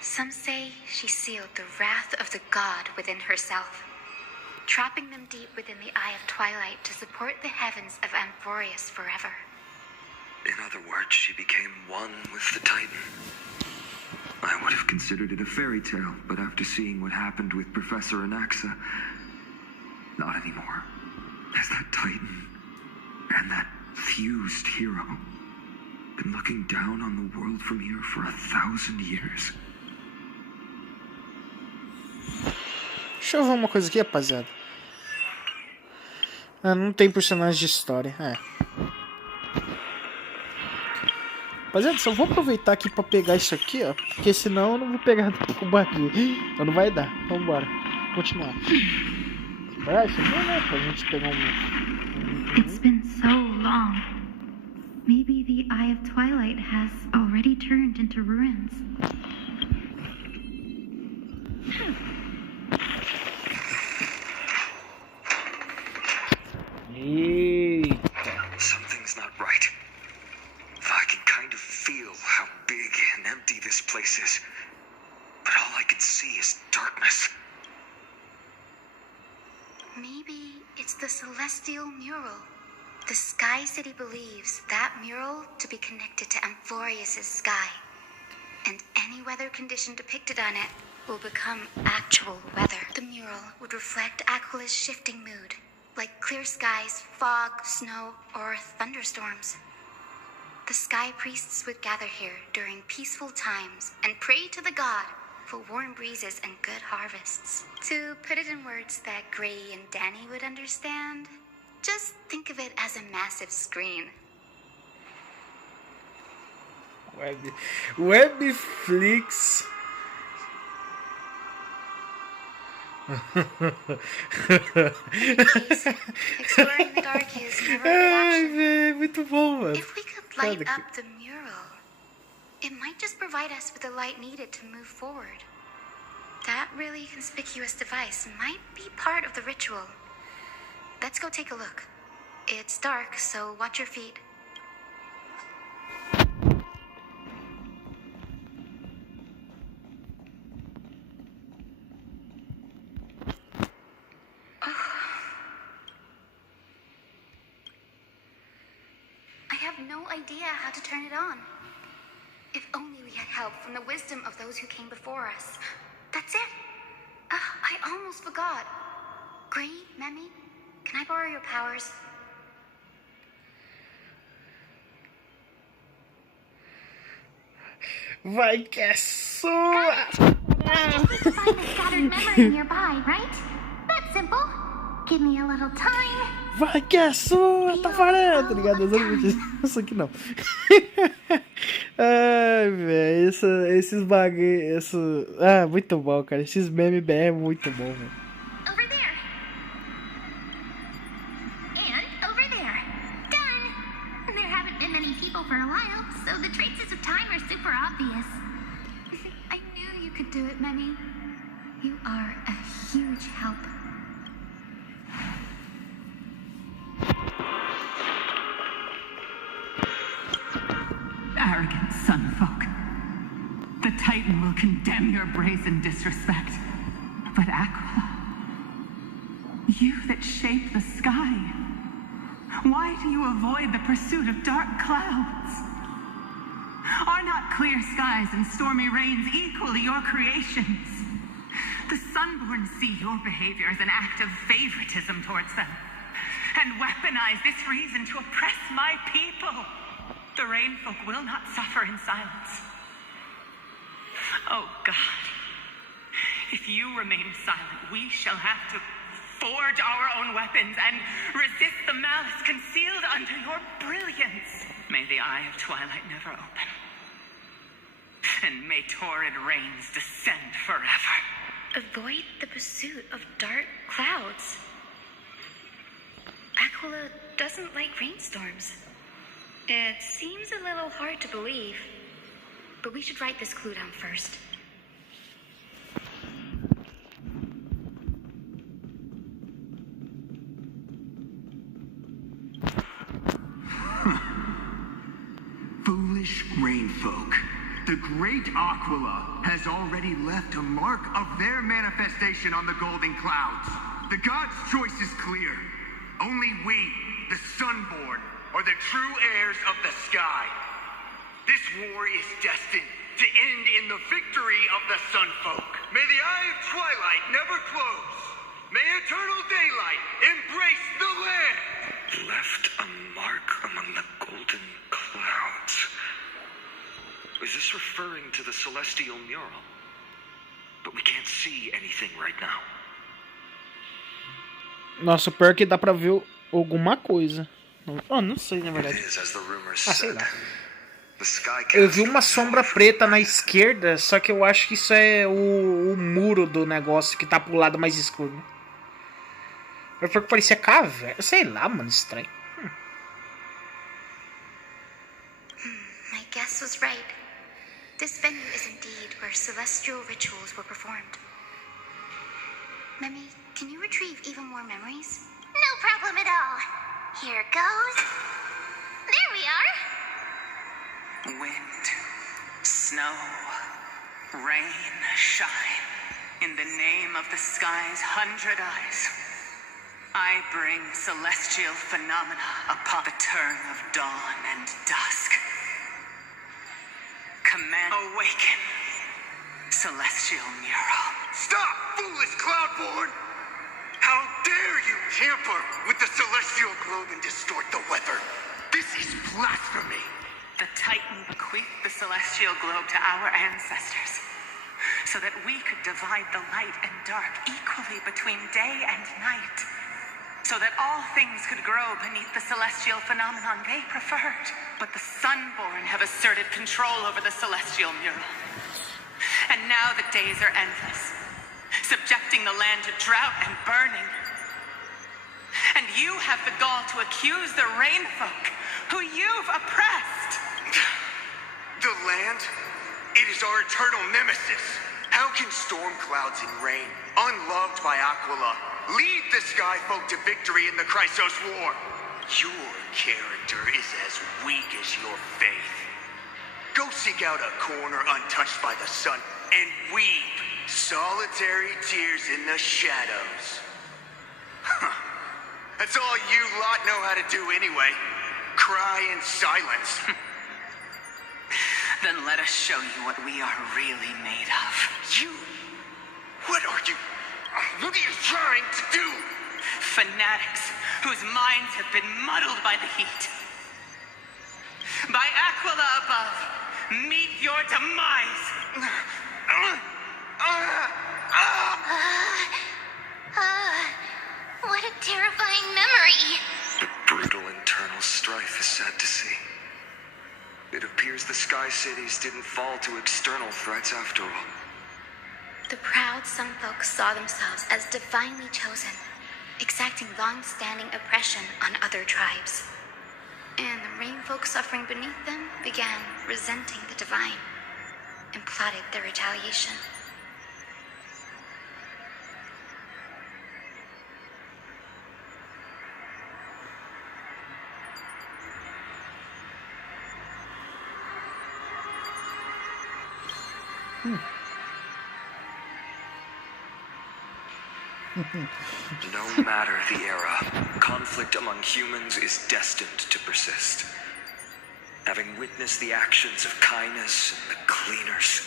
Some say she sealed the wrath of the god within herself, trapping them deep within the Eye of Twilight to support the heavens of Amphorius forever. In other words, she became one with the Titan. I would have considered it a fairy tale, but after seeing what happened with Professor Anaxa, not anymore. Has that Titan and that fused hero been looking down on the world from here for 1,000 years? Deixa eu ver uma coisa aqui, rapaziada. Ah, não tem personagem de história. Rapaziada, só vou aproveitar aqui pra pegar isso aqui, ó. Porque senão eu não vou pegar o barril. Então não vai dar. Vambora. Continuar. Vai, isso não é pra gente pegar It's been so long. Maybe the Eye of Twilight has already turned into ruins. Something's not right. I can kind of feel how big and empty this place is. But all I can see is darkness. maybe it's the celestial mural. The Sky City believes that mural to be connected to Amphorius' sky. And any weather condition depicted on it will become actual weather. The mural would reflect Aquila's shifting mood, like clear skies, fog, snow, or thunderstorms. The sky priests would gather here during peaceful times and pray to the god for warm breezes and good harvests. To put it in words that Gray and Danny would understand, just think of it as a massive screen. Webflix. Exploring the dark is never Ai, an velho, muito bom, mano. If we could light up the mural, it might just provide us with the light needed to move forward. That really conspicuous device might be part of the ritual. Let's go take a look. It's dark, so watch your feet. I have no idea how to turn it on. If only we had help from the wisdom of those who came before us. That's it. I almost forgot. Gray, Memmy, can I borrow your powers? Vai que é sua! Just to find a scattered memory nearby, right? That's simple. Give me a little time. Vai que é sua, Tafarel, tá ligado? Isso aqui não. Ai, velho, esses bagulho, muito bom, cara. Esses memes BR é muito bom, velho. Over there. And over there. Done. There haven't been many people for a while, so the traces of time are super obvious. I knew you could do it, Memmy. You are a huge help. Arrogant sunfolk. The Titan will condemn your brazen disrespect. But Aquila, you that shape the sky, why do you avoid the pursuit of dark clouds? Are not clear skies and stormy rains equally your creations? The Sunborn see your behavior as an act of favoritism towards them, and weaponize this reason to oppress my people. The Rainfolk will not suffer in silence. Oh God, if you remain silent, we shall have to forge our own weapons and resist the malice concealed under your brilliance. May the eye of twilight never open, and may torrid rains descend forever. Avoid the pursuit of dark clouds. Aquila doesn't like rainstorms. It seems a little hard to believe, but we should write this clue down first. Foolish rainfolk. The great Aquila has already left a mark of their manifestation on the golden clouds. The god's choice is clear. Only we, the Sunborn, are the true heirs of the sky. This war is destined to end in the victory of the Sunfolk. May the eye of twilight never close. May eternal daylight embrace the land. Left a mark among the golden clouds. Is this referring to the celestial mural? But we can't see anything right now. Nossa, pior que dá pra ver alguma coisa. Não sei, na verdade. Sei lá. Eu vi uma sombra preta na esquerda, só que eu acho que isso é o muro do negócio que tá pro lado mais escuro. Né? Eu falei que parecia caverna. Sei lá, mano, estranho. My guess was right. This venue is indeed where celestial rituals were performed. Memmy, can you retrieve even more memories? No problem at all. Here goes. There we are. Wind, snow, rain, shine, in the name of the sky's 100 eyes. I bring celestial phenomena upon the turn of dawn and dusk. Command awaken, celestial mural. Stop, foolish Cloudborn! How dare you tamper with the celestial globe and distort the weather? This is blasphemy! The Titan bequeathed the celestial globe to our ancestors, so that we could divide the light and dark equally between day and night, so that all things could grow beneath the celestial phenomenon they preferred. But the Sunborn have asserted control over the celestial mural. And now the days are endless, subjecting the land to drought and burning. And you have the gall to accuse the Rainfolk, who you've oppressed. The land? It is our eternal nemesis. How can storm clouds and rain, unloved by Aquila, lead the Sky Folk to victory in the Chrysos War? Your character is as weak as your faith. Go seek out a corner untouched by the sun and weep solitary tears in the shadows. That's all you lot know how to do anyway. Cry in silence. Then let us show you what we are really made of. You? What are you? What are you trying to do? Fanatics whose minds have been muddled by the heat. By Aquila above, meet your demise. What a terrifying memory. The brutal internal strife is sad to see. It appears the Sky Cities didn't fall to external threats after all. The proud Sun Folk saw themselves as divinely chosen, exacting long-standing oppression on other tribes. And the Rain Folk suffering beneath them began resenting the divine and plotted their retaliation. No matter the era, conflict among humans is destined to persist. Having witnessed the actions of kindness and the cleaners,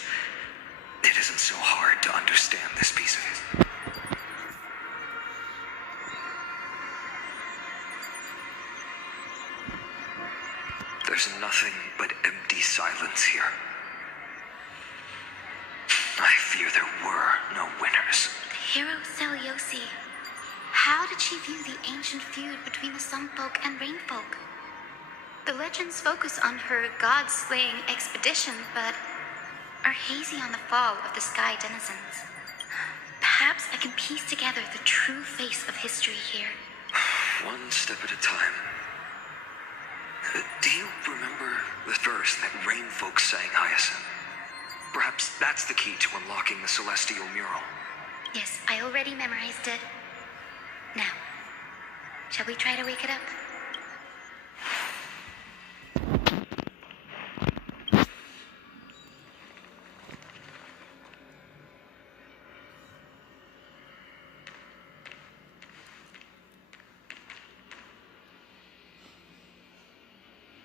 it isn't so hard to understand this piece of history. There's nothing but empty silence here. I fear there were no winners. The hero Seliosi. How did she view the ancient feud between the Sun Folk and Rain Folk? The legends focus on her god-slaying expedition, but are hazy on the fall of the Sky Denizens. Perhaps I can piece together the true face of history here. One step at a time. Do you remember the verse that Rain Folk sang, Hyacinth? Perhaps that's the key to unlocking the celestial mural. Yes, I already memorized it. Now, shall we try to wake it up?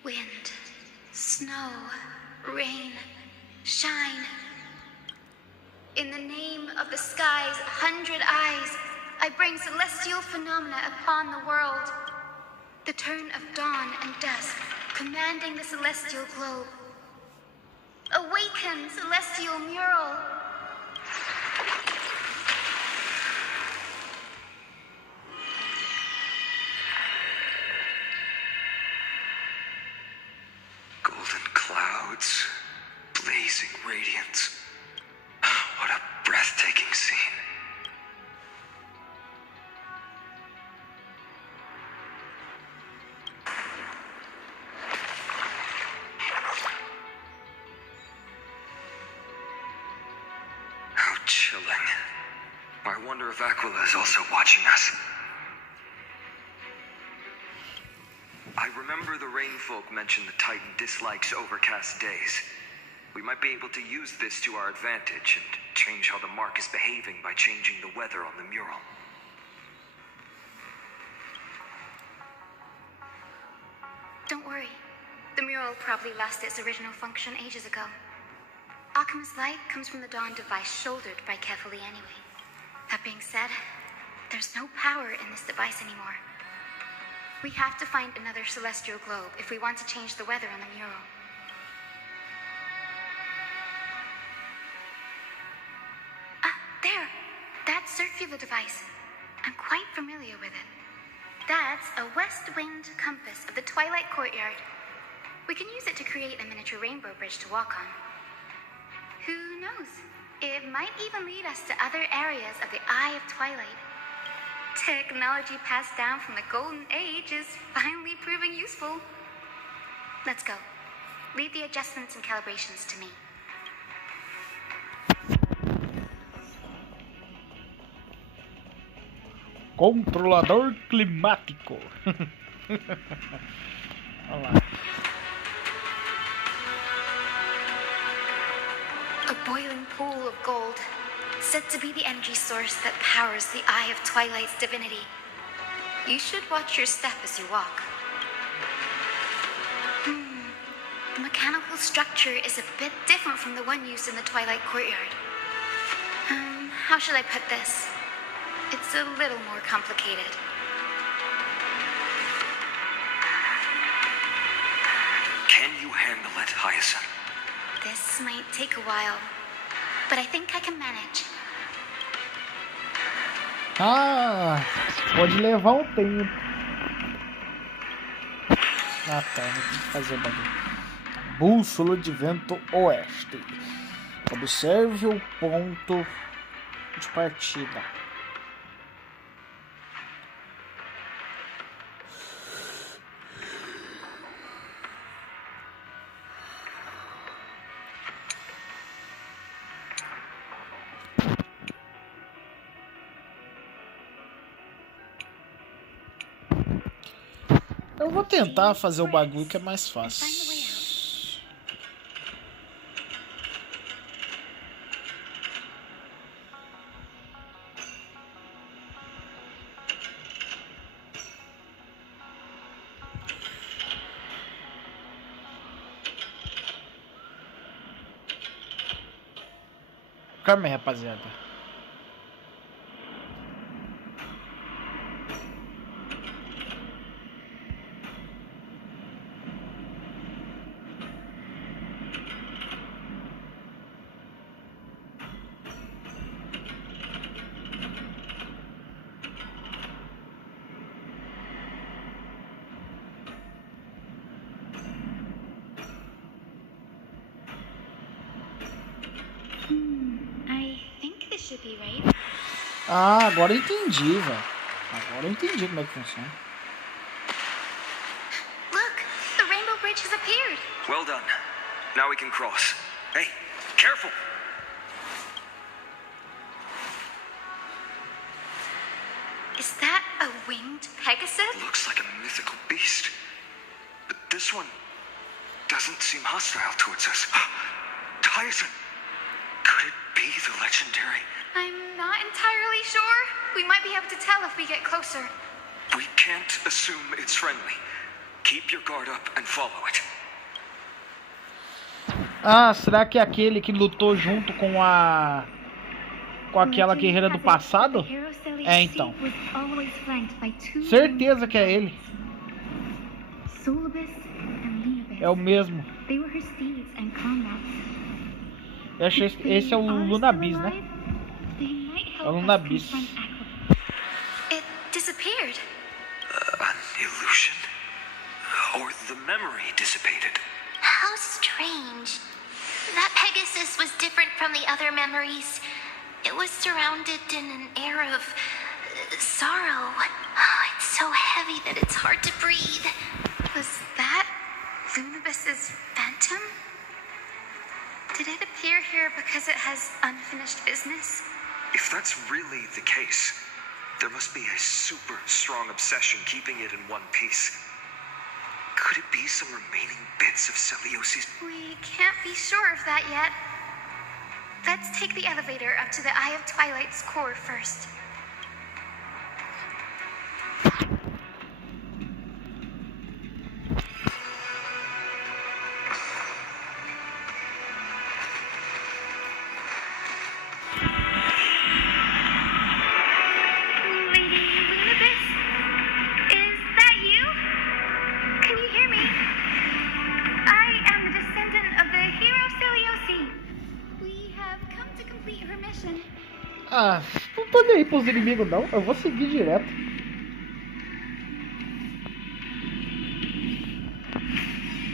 Wind, snow, rain, shine. In the name of the sky's 100 eyes, I bring celestial phenomena upon the world. The turn of dawn and dusk, commanding the celestial globe. Awaken, celestial mural. Golden clouds, blazing radiance. What a breathtaking scene. How chilling. I wonder if Aquila is also watching us. I remember the Rainfolk mentioned the Titan dislikes overcast days. We might be able to use this to our advantage and change how the mark is behaving by changing the weather on the mural. worry. The mural probably lost its original function ages ago. Akima's light comes from the dawn device shouldered by Kefali anyway. That being said, there's no power in this device anymore. We have to find another celestial globe if we want to change the weather on the mural. There! That circular device. I'm quite familiar with it. That's a west wind compass of the Twilight Courtyard. We can use it to create a miniature rainbow bridge to walk on. Who knows? It might even lead us to other areas of the Eye of Twilight. Technology passed down from the Golden Age is finally proving useful. Let's go. Leave the adjustments and calibrations to me. Controlador climático. Olha lá. A boiling pool of gold, said to be the energy source that powers the Eye of Twilight's divinity. You should watch your step as you walk. The mechanical structure is a bit different from the one used in the Twilight Courtyard. How should I put this? It's a little more complicated. Can you handle it, Hyacinth? This might take a while, but I think I can manage. Ah, pode levar um tempo. Ah tá, não tem que fazer bagulho. Bússola de vento oeste. Observe o ponto de partida. Eu vou tentar fazer o bagulho que é mais fácil. Calma aí, rapaziada. Ah, agora eu entendi, velho. Agora eu entendi como é que funciona. Look, the rainbow bridge has appeared. Well done. Now we can cross. Hey, careful! Is that a winged Pegasus? Looks like a mythical beast. But this one doesn't seem hostile towards us. Tyson! Could it be the legendary? I'm not entirely sure. We might be able to tell if we get closer. We can't assume it's friendly. Keep your guard up and follow it. Ah, será que é aquele que lutou junto com aquela guerreira do passado? É, então. Certeza que é ele. É o mesmo. Eu acho que esse é o Lunabis, né? É o Lunabis. It disappeared. An illusion? Or the memory dissipated? How strange. That Pegasus was different from the other memories. It was surrounded in an air of sorrow. It's so heavy that it's hard to breathe. Was that Lunabis's phantom? Did it appear here because it has unfinished business? If that's really the case, there must be a super strong obsession keeping it in one piece. Could it be some remaining bits of Celiosi's? We can't be sure of that yet. Let's take the elevator up to the Eye of Twilight's core first. Ah, não tô nem aí pros inimigos não, eu vou seguir direto.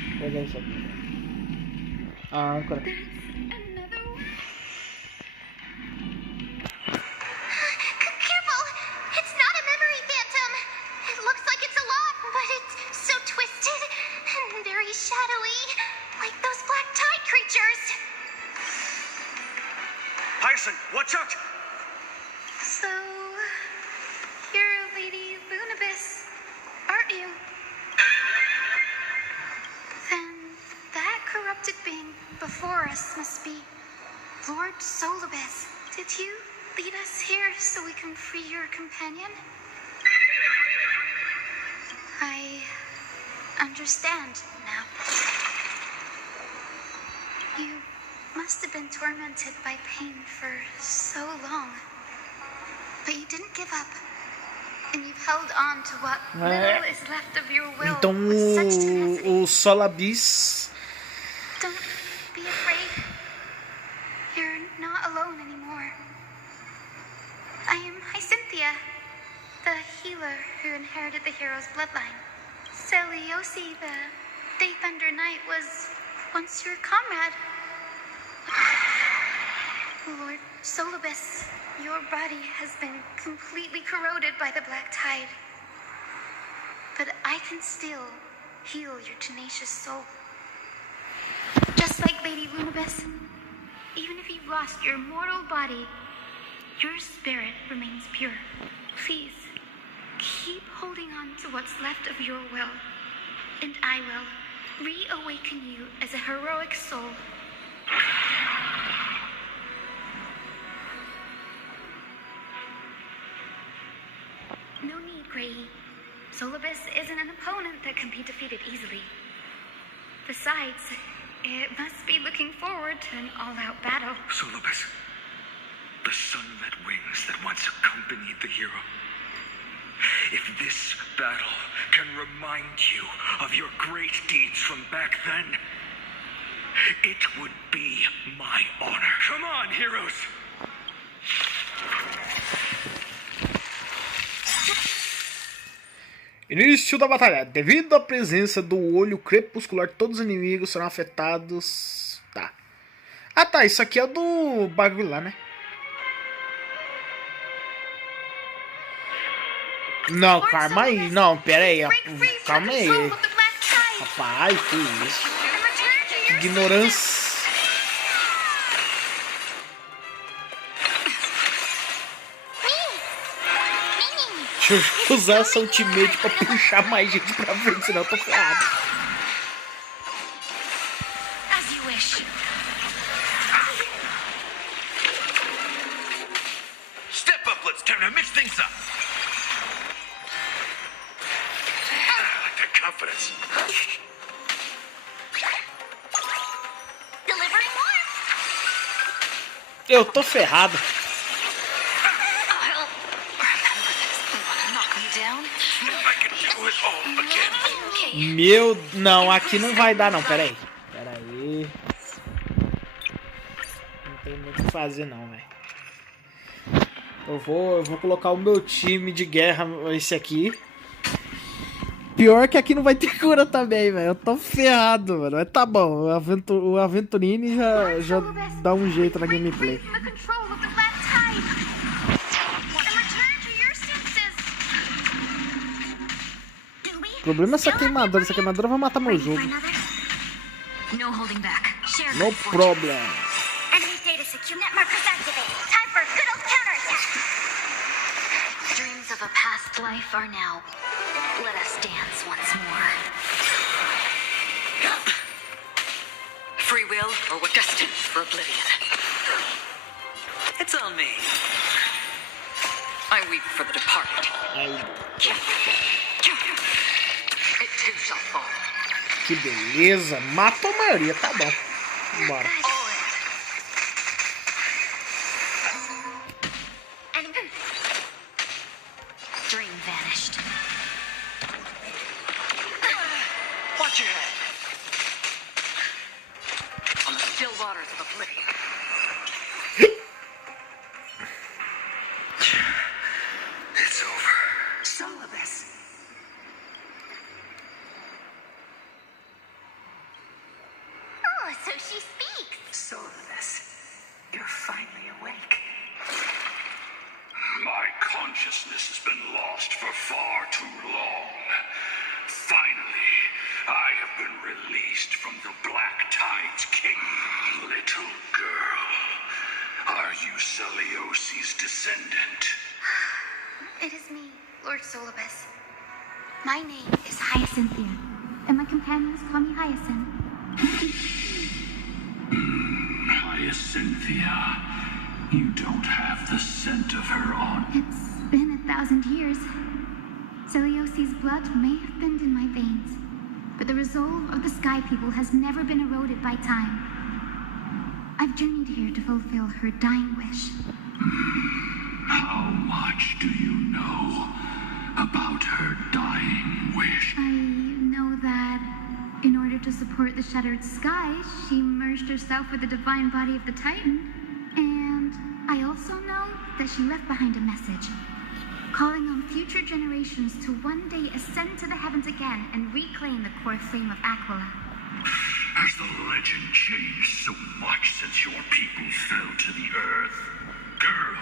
Vou pegar isso aqui. Ah, âncora. Careful! It's not a memory phantom! It looks like it's alive, but it's so twisted and very shadowy, like those black tide creatures. Hyacinth, watch out! So, you're Lady Lunabis, aren't you? Then that corrupted being before us must be Lord Solibus. Did you lead us here so we can free your companion? I understand now. You must have been tormented by pain for so long. But you didn't give up. And you've held on to what little is left of your will Então with such tenacity. o Solibus. Don't be afraid. You're not alone anymore. I am Hysynthia, the healer who inherited the hero's bloodline. Celiosi, the Day Thunder Knight, was once your comrade. Lord Solibus, your body has been completely corroded by the black tide. But I can still heal your tenacious soul. Just like Lady Lunabis, even if you've lost your mortal body, your spirit remains pure. Please, keep holding on to what's left of your will, and I will reawaken you as a heroic soul. No need, Grey. Solibus isn't an opponent that can be defeated easily. Besides, it must be looking forward to an all-out battle. Solibus, the sunlit wings that once accompanied the hero. If this battle can remind you of your great deeds from back then, it would be my honor. Come on, heroes! Início da batalha. Devido à presença do olho crepuscular, todos os inimigos serão afetados. Tá. Ah tá, isso aqui é do bagulho lá, né? Não, calma aí. Não, pera aí. Calma aí. Rapaz, que isso. Que ignorância. Deixa eu usar essa ultimate pra puxar mais gente pra frente, senão eu tô ferrado. As you wish. Step up, let's turn to mix things up. I like the confidence. Delivering more. Eu tô ferrado. Meu... Não, aqui não vai dar não, pera aí. Pera aí. Não tem muito o que fazer não, velho. Eu vou colocar o meu time de guerra, esse aqui. Pior que aqui não vai ter cura também, velho. Eu tô ferrado, mano. Mas tá bom, o Aventurine já dá um jeito na gameplay. O problema é essa queimadora. Essa queimadora vai matar meu jogo. No problem. Enemy data secure networkers activated. Time for a good old counterattack. Dreams of a past life are now. Let us dance once more. Free will or we're destined for oblivion. It's on me. I weep for the departed. It too shall fall. Que beleza. Mata a maioria, tá bom. Bora. Dream vanished. Watch your head. On the still waters of oblivion. so she speaks. Solidus, you're finally awake. My consciousness has been lost for far too long. Finally, I have been released from the Black Tide's kingdom. Little girl, are you Celiosi's descendant? It is me, Lord Solibus. My name is Hyacinthia, and my companions call me Hyacinth. Hyacinthia, you don't have the scent of her on. It's been 1,000 years. Celiosi's blood may have been in my veins, but the resolve of the Sky People has never been eroded by time. I've journeyed here to fulfill her dying wish. How much do you know about her dying wish? I know that in order to support the shattered sky, she merged herself with the divine body of the Titan. And I also know that she left behind a message, calling on future generations to one day ascend to the heavens again and reclaim the core flame of Aquila. Has the legend changed so much since your people fell to the earth? Girl,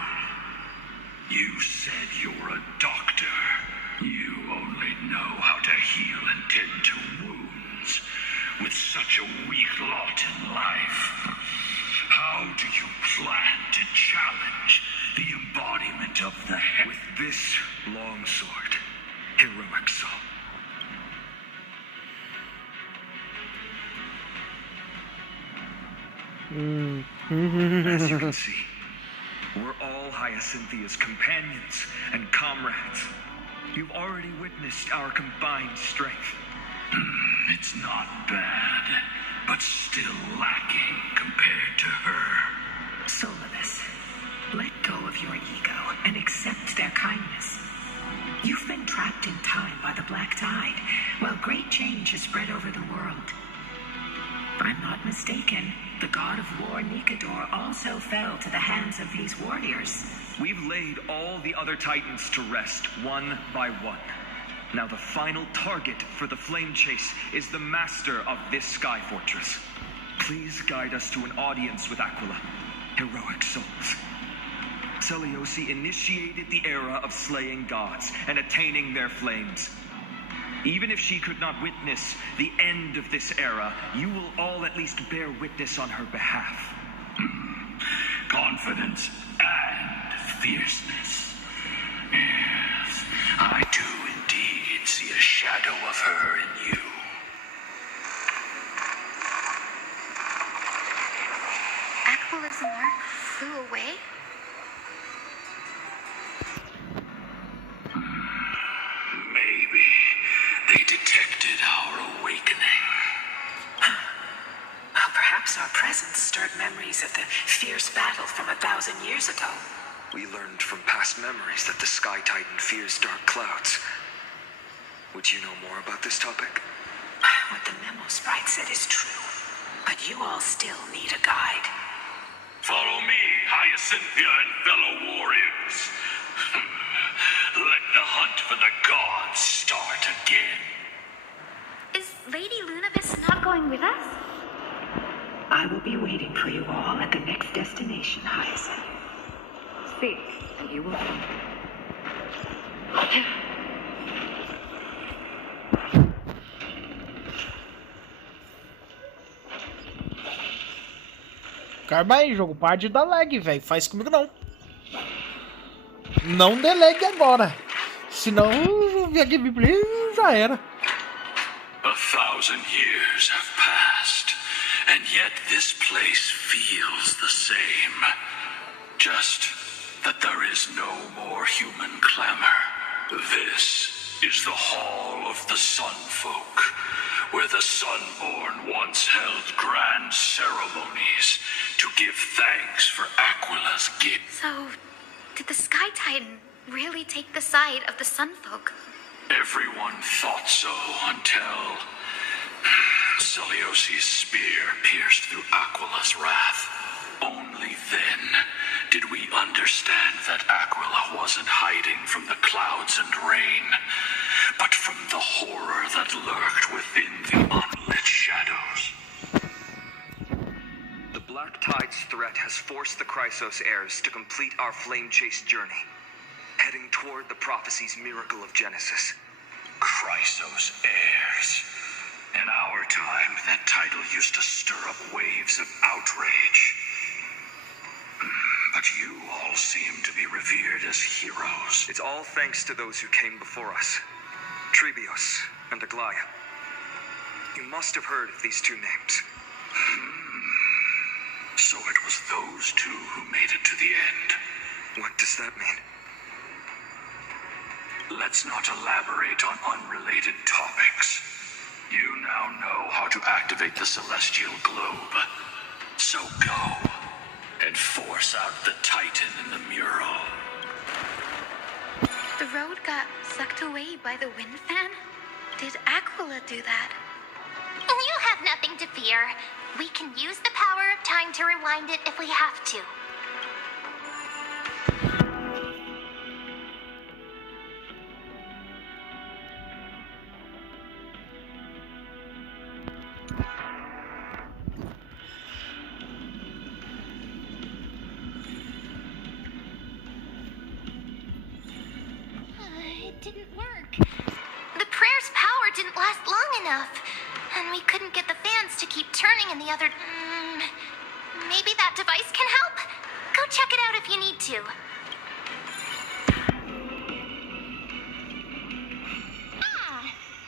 you said you're a doctor. You only know how to heal and tend to wounds. With such a weak lot in life, how do you plan to challenge the embodiment of the heaven? With this longsword, heroic soul. As you can see, we're all Hyacinthia's companions and comrades. You've already witnessed our combined strength. It's not bad, but still lacking compared to her. Solidus, let go of your ego and accept their kindness. You've been trapped in time by the Black Tide, while great change has spread over the world. If I'm not mistaken, the god of war Nikador also fell to the hands of these warriors. We've laid all the other Titans to rest, one by one. Now the final target for the flame chase is the master of this sky fortress. Please guide us to an audience with Aquila. Heroic souls. Celiosi initiated the era of slaying gods and attaining their flames. Even if she could not witness the end of this era, you will all at least bear witness on her behalf. Confidence and fierceness. Yes, I do indeed see a shadow of her in you. Aquila's mark flew away? Maybe they detected our awakening. Well, perhaps our presence stirred memories of the fierce battle from 1,000 years ago. We learned from past memories that the Sky Titan fears dark clouds. Would you know more about this topic? What the memo sprite said is true, but you all still need a guide. Follow me, Hyacinthia and fellow warriors. Let the hunt for the gods start again. Is Lady Lunavis not going with us? I will be waiting for you all at the next destination, Hyacinth. Speak, and you will find. Calma aí, jogo. Para de dar lag, velho. Faz comigo não. Não delegue agora. Senão a gameplay já era. 1,000 years have passed, and yet this place feels the same. Just that there is no more human clamor. This is the Hall of the Sun Folk, where the Sunborn once held grand ceremonies to give thanks for Aquila's gift. So, did the Sky Titan really take the side of the Sunfolk? Everyone thought so until Celiosi's spear pierced through Aquila's wrath. Only then did we understand that Aquila wasn't hiding from the clouds and rain, but from the horror that lurked within the unlit shadows. has forced the Chrysos heirs to complete our flame chase journey, heading toward the prophecy's miracle of Genesis. Chrysos heirs. In our time, that title used to stir up waves of outrage. But you all seem to be revered as heroes. It's all thanks to those who came before us. Trebios and Aglaya. You must have heard of these two names. So it was those two who made it to the end. What does that mean? Let's not elaborate on unrelated topics. You now know how to activate the celestial globe. So go and force out the Titan in the mural. The road got sucked away by the wind fan? Did Aquila do that? You have nothing to fear. We can use the power of time to rewind it if we have to. It didn't work. The prayer's power didn't last long enough. And we couldn't get the fans to keep turning in the other... maybe that device can help? Go check it out if you need to.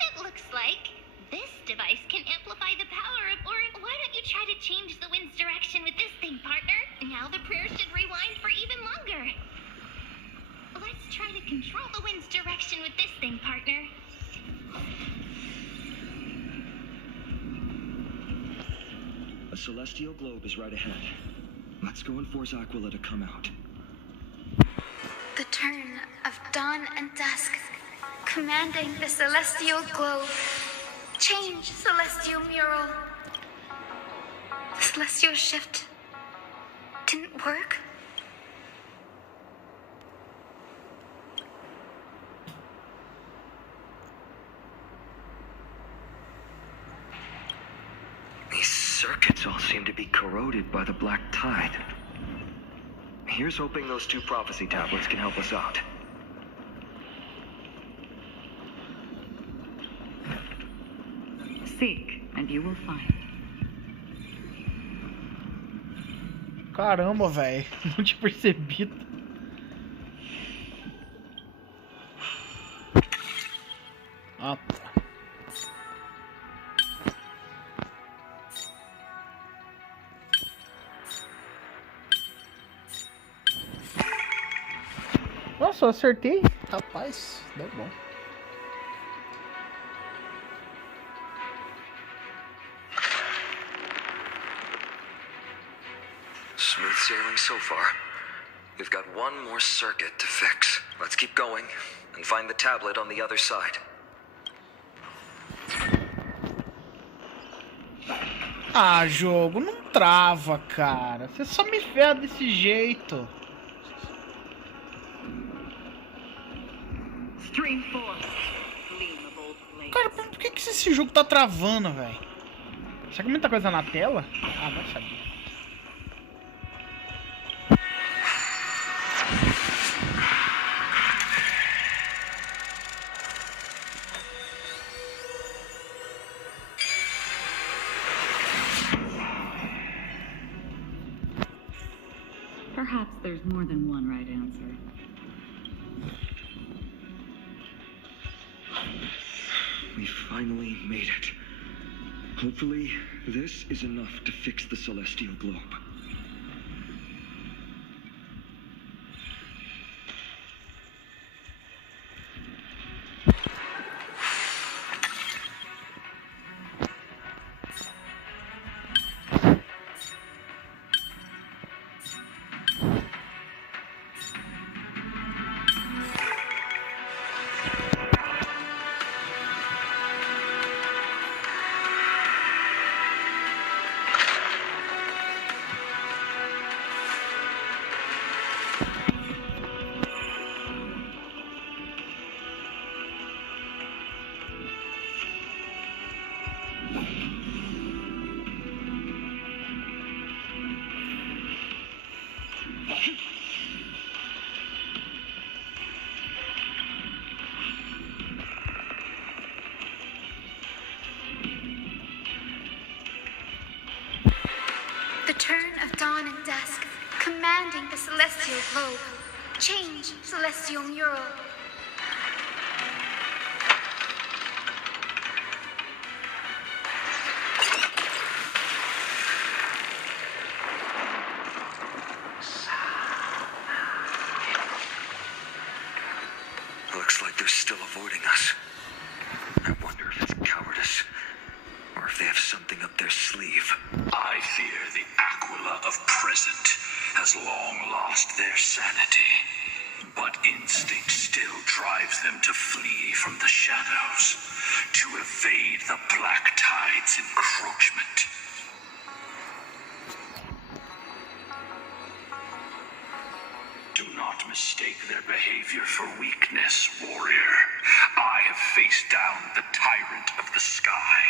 It looks like this device can amplify the power of... Or why don't you try to change the wind's direction with this thing, partner? Now the prayer should rewind for even longer. Let's try to control the wind's direction with this thing, partner. A celestial globe is right ahead. Let's go and force Aquila to come out. The turn of dawn and dusk, commanding the celestial globe. Change, celestial mural. The celestial shift didn't work? These circuits all seem to be corroded by the black tide. Here's hoping those two prophecy tablets can help us out. Seek, and you will find. Caramba, velho. Não tinha percebido. Ah, tá. Nossa, eu acertei. Rapaz, deu bom. Smooth sailing so far. We've got one more circuit to fix. Let's keep going and find the tablet on the other side. Ah, jogo, não trava, cara. Você só me ferra desse jeito. Cara, por que esse jogo tá travando, velho? Será que muita coisa na tela? Ah, vai saber. Perhaps there's more than one right answer. We finally made it. Hopefully, this is enough to fix the celestial globe. The turn of dawn and dusk, commanding the celestial globe. Change, celestial mural. Looks like they're still avoiding us. I wonder if it's cowardice, or if they have something up their sleeve. I fear the Aquila of present has long lost their sanity, but instinct still drives them to flee from the shadows, to evade the Black Tide's encroachment. Do not mistake their behavior for weakness, warrior. I have faced down the tyrant of the sky.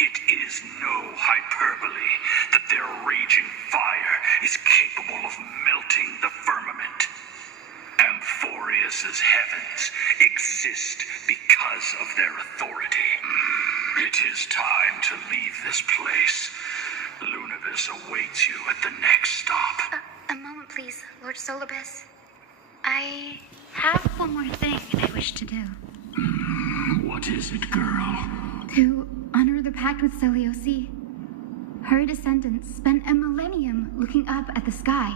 It is no hyperbole that their raging fire is capable of melting the firmament. Amphorius's heavens exist because of their authority. It is time to leave this place. Lunavis awaits you at the next stop. A moment, please, Lord Solibus. I have one more thing I wish to do. What is it, girl? To honor the pact with Selioci. Her descendants spent a millennium looking up at the sky.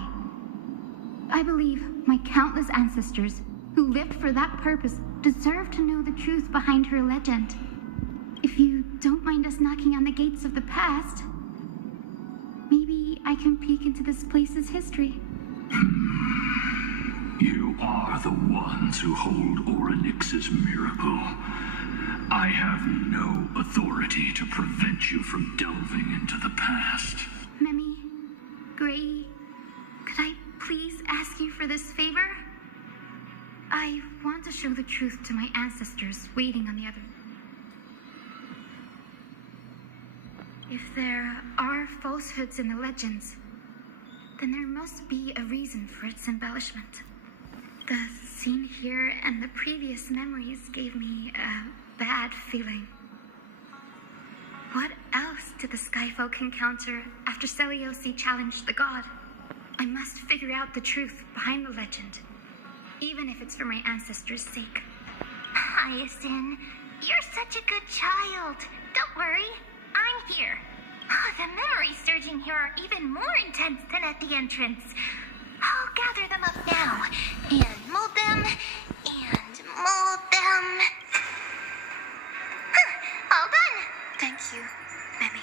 I believe my countless ancestors who lived for that purpose deserve to know the truth behind her legend. If you don't mind us knocking on the gates of the past, maybe I can peek into this place's history. You are the ones who hold Orynyx's miracle. I have no authority to prevent you from delving into the past. Memi, Gray, could I please ask you for this favor? I want to show the truth to my ancestors waiting on the other. If there are falsehoods in the legends, then there must be a reason for its embellishment. The scene here and the previous memories gave me a bad feeling. What else did the Skyfolk encounter after Selioci challenged the god? I must figure out the truth behind the legend, even if it's for my ancestors' sake. Hyacinth, you're such a good child. Don't worry, I'm here. The memories surging here are even more intense than at the entrance. I'll gather them up now, and mold them, and mold them. All done. Thank you, Memi.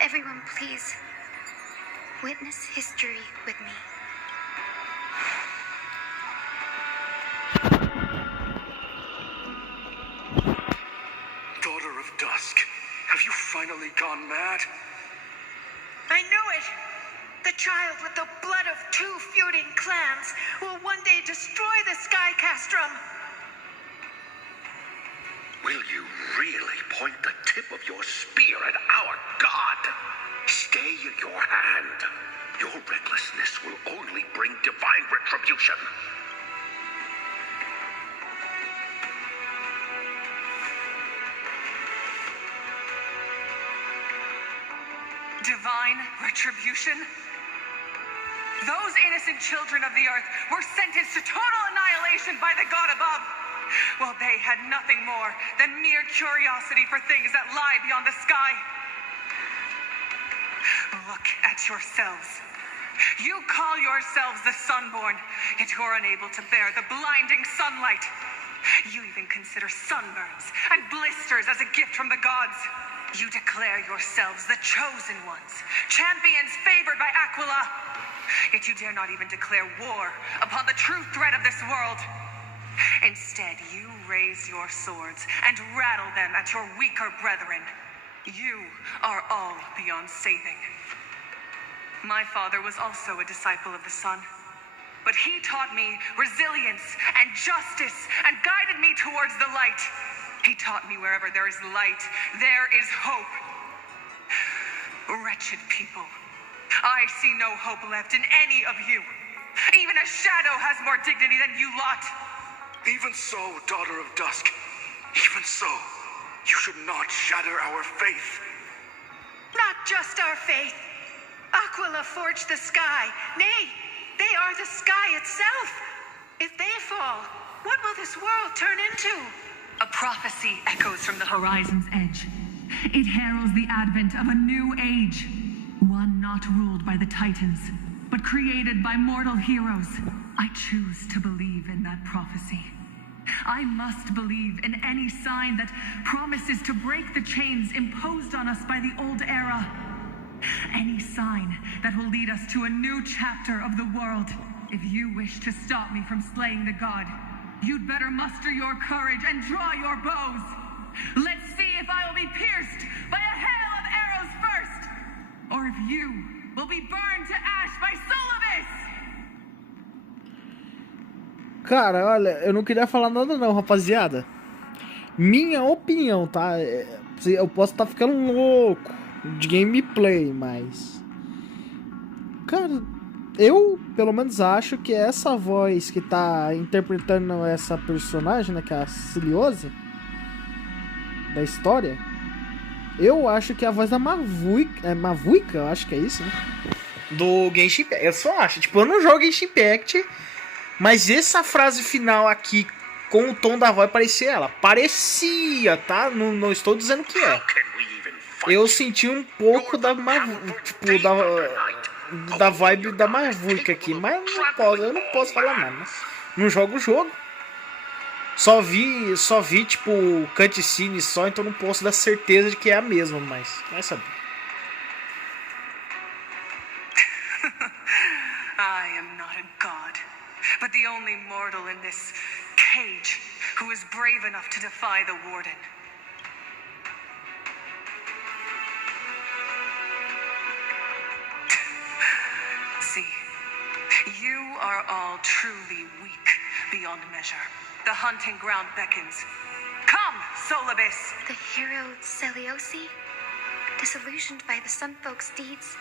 Everyone, please, witness history with me. Daughter of Dusk, have you finally gone mad? I knew it! The child with the blood of 2 feuding clans will one day destroy the Sky Castrum. Will you really point the tip of your spear at our god? Stay your hand. Your recklessness will only bring divine retribution. Divine retribution? Those innocent children of the earth were sentenced to total annihilation by the god above. Well, they had nothing more than mere curiosity for things that lie beyond the sky. Look at yourselves. You call yourselves the Sunborn, yet you're unable to bear the blinding sunlight. You even consider sunburns and blisters as a gift from the gods. You declare yourselves the chosen ones, champions favored by Aquila. Yet you dare not even declare war upon the true threat of this world. Instead, you raise your swords and rattle them at your weaker brethren. You are all beyond saving. My father was also a disciple of the sun, but he taught me resilience and justice and guided me towards the light. He taught me wherever there is light, there is hope. Wretched people, I see no hope left in any of you. Even a shadow has more dignity than you lot. Even so, daughter of dusk, even so, you should not shatter our faith. Not just our faith. Aquila forged the sky. Nay, they are the sky itself. If they fall, what will this world turn into? A prophecy echoes from the horizon's edge. It heralds the advent of a new age. One not ruled by the Titans, but created by mortal heroes. I choose to believe in that prophecy. I must believe in any sign that promises to break the chains imposed on us by the old era. Any sign that will lead us to a new chapter of the world. If you wish to stop me from slaying the god, you'd better muster your courage and draw your bows. Let's see if I will be pierced by a hail of arrows first, or if you will be burned to ash by Solobis! Cara, olha, eu não queria falar nada não, rapaziada. Minha opinião, tá? Eu posso estar ficando louco de gameplay, mas... Cara, eu, pelo menos, acho que essa voz que tá interpretando essa personagem, né, que é a Ciliose, da história, eu acho que é a voz da Mavuika, eu acho que é isso, né? Do Genshin Impact. Eu só acho. Tipo, eu não jogo Genshin Impact, mas essa frase final aqui, com o tom da voz, parecia ela. Parecia, tá? Não estou dizendo que é. Eu senti um pouco da vibe da Mavuika aqui, mas eu não posso falar nada, né? Não jogo o jogo. Só vi tipo, cutscene só, então não posso dar certeza de que é a mesma, mas vai saber. I am not a god, but the only mortal in this cage who is brave enough to defy the Warden. See, you are all truly weak beyond measure. The hunting ground beckons. Come, Solobis! The hero Celiosi, disillusioned by the Sun Folk's deeds,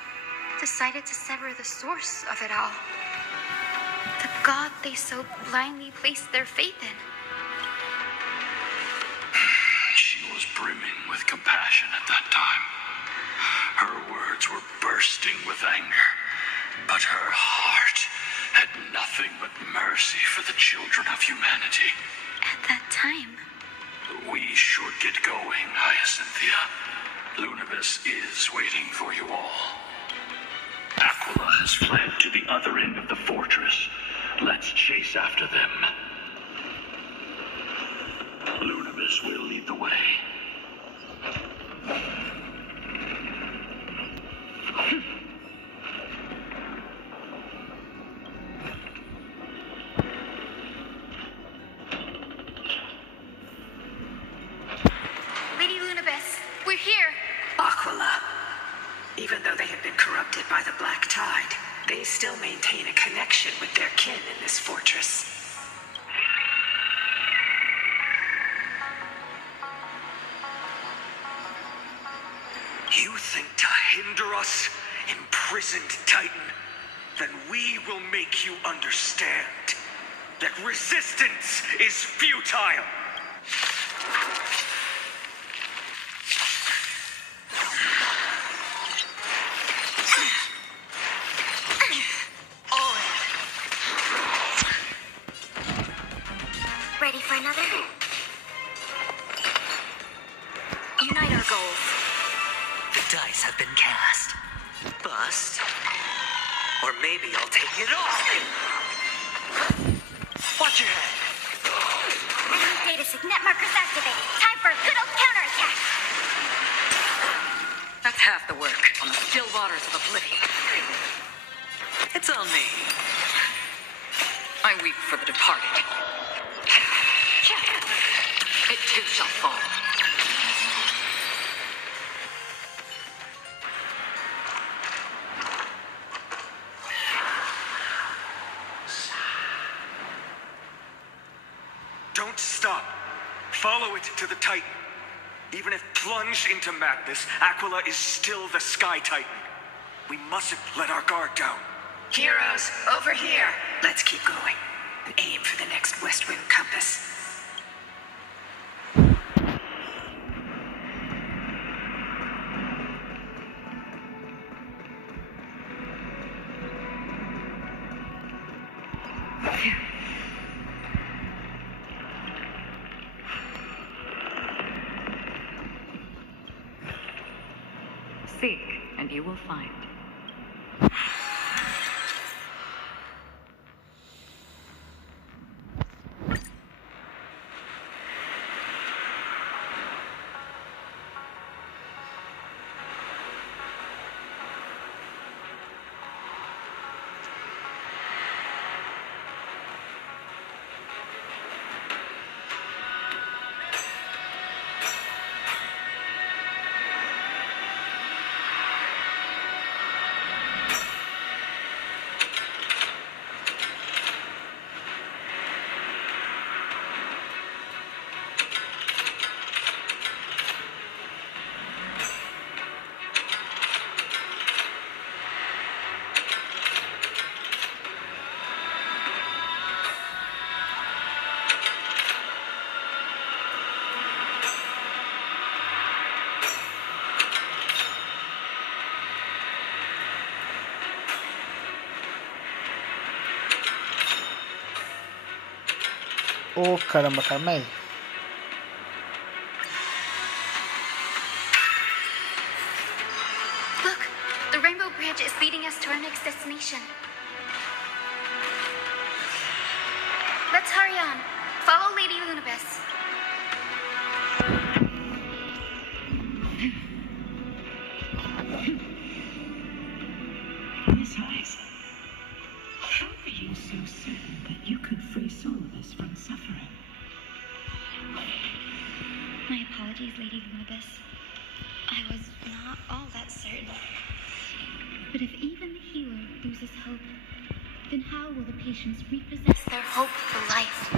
decided to sever the source of it all. The god they so blindly placed their faith in. She was brimming with compassion at that time. Her words were bursting with anger, but her heart had nothing but mercy for the children of humanity. At that time, we should get going, Hyacinthia. Lunabis is waiting for you all. Aquila has fled to the other end of the fortress. Let's chase after them. Lunabis will lead the way. Lady Lunabis, we're here. Aquila. Even though they have been corrupted by the Black Tide, they still maintain a connection with their kin in this fortress. You think to hinder us, imprisoned Titan? Then we will make you understand that resistance is futile. Ready for another? Unite our goals. The dice have been cast. Bust. Or maybe I'll take it off. Watch your head. Enemy data signet markers activated. Time for a good old counterattack. That's half the work on the still waters of oblivion. It's on me. I weep for the departed. It too shall fall. Don't stop. Follow it to the Titan. Even if plunged into madness, Aquila is still the Sky Titan. We mustn't let our guard down. Heroes, over here. Let's keep going and aim for the next west wind compass. Seek, and you will find. Oh, caramba, calma aí. Look, the Rainbow Bridge is leading us to our next destination. Let's hurry on. Follow Lady Lunabis. Miss Eyes, how are you so certain that you could free Solus from suffering? My apologies, Lady Lunabis. I was not all that certain. But if even the healer loses hope, then how will the patients repossess Their hope for life.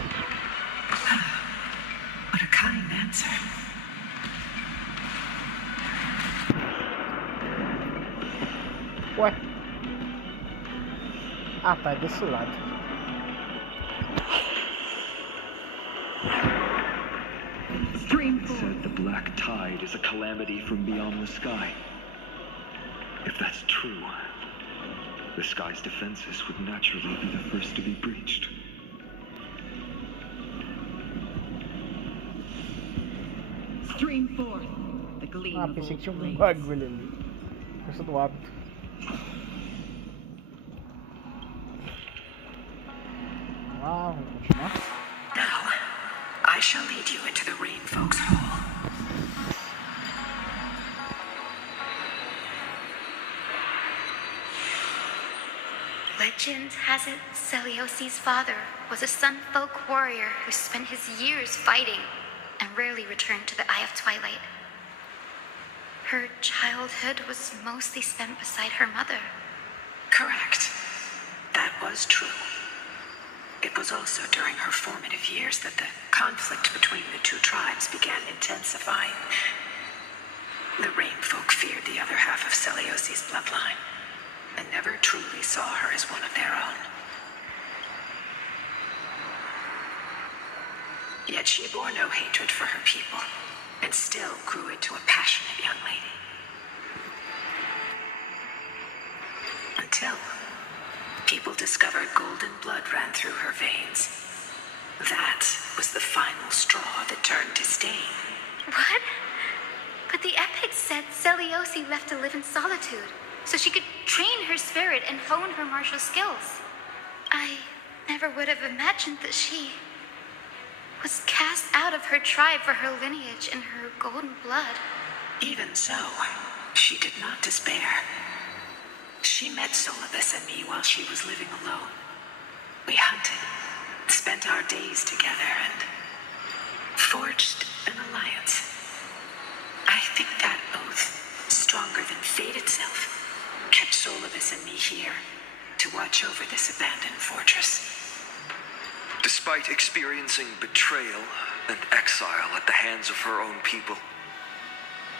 What a kind answer. Ué? Ah, tá, desse lado. It said the black tide is a calamity from beyond the sky. If that's true, the sky's defenses would naturally be the first to be breached. Stream forth the gleam Ah, of pensei old que tinha um flames. bagulho ali. Força do hábito. Ah, vamos continuar. Now, I shall lead you into the Rain Folks Hall. Legend has it Celiosi's father was a Sun Folk warrior who spent his years fighting and rarely returned to the Eye of Twilight. Her childhood was mostly spent beside her mother. Correct. That was true. It was also during her formative years that the conflict between the two tribes began intensifying. The Rain Folk feared the other half of Celiosi's bloodline and never truly saw her as one of their own. Yet she bore no hatred for her people and still grew into a passionate young lady. Until people discovered golden blood ran through her veins. That was the final straw that turned to stain. What? But the epics said Celiosi left to live in solitude, so she could train her spirit and hone her martial skills. I never would have imagined that she was cast out of her tribe for her lineage and her golden blood. Even so, she did not despair. She met Solibus and me while she was living alone. We hunted, spent our days together, and forged an alliance. I think that oath, stronger than fate itself, kept Solibus and me here to watch over this abandoned fortress. Despite experiencing betrayal and exile at the hands of her own people,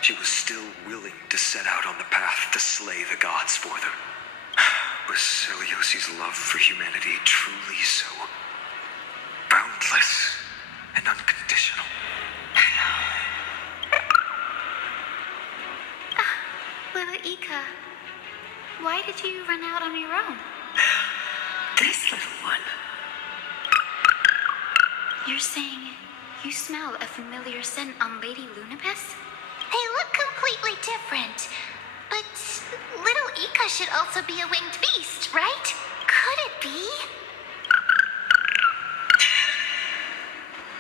she was still willing to set out on the path to slay the gods for them. Was Celiosi's love for humanity truly so boundless and unconditional? Little Ika, why did you run out on your own? This little one. You're saying you smell a familiar scent on Lady Lunabis? They look completely different. But little Ika should also be a winged beast, right? Could it be?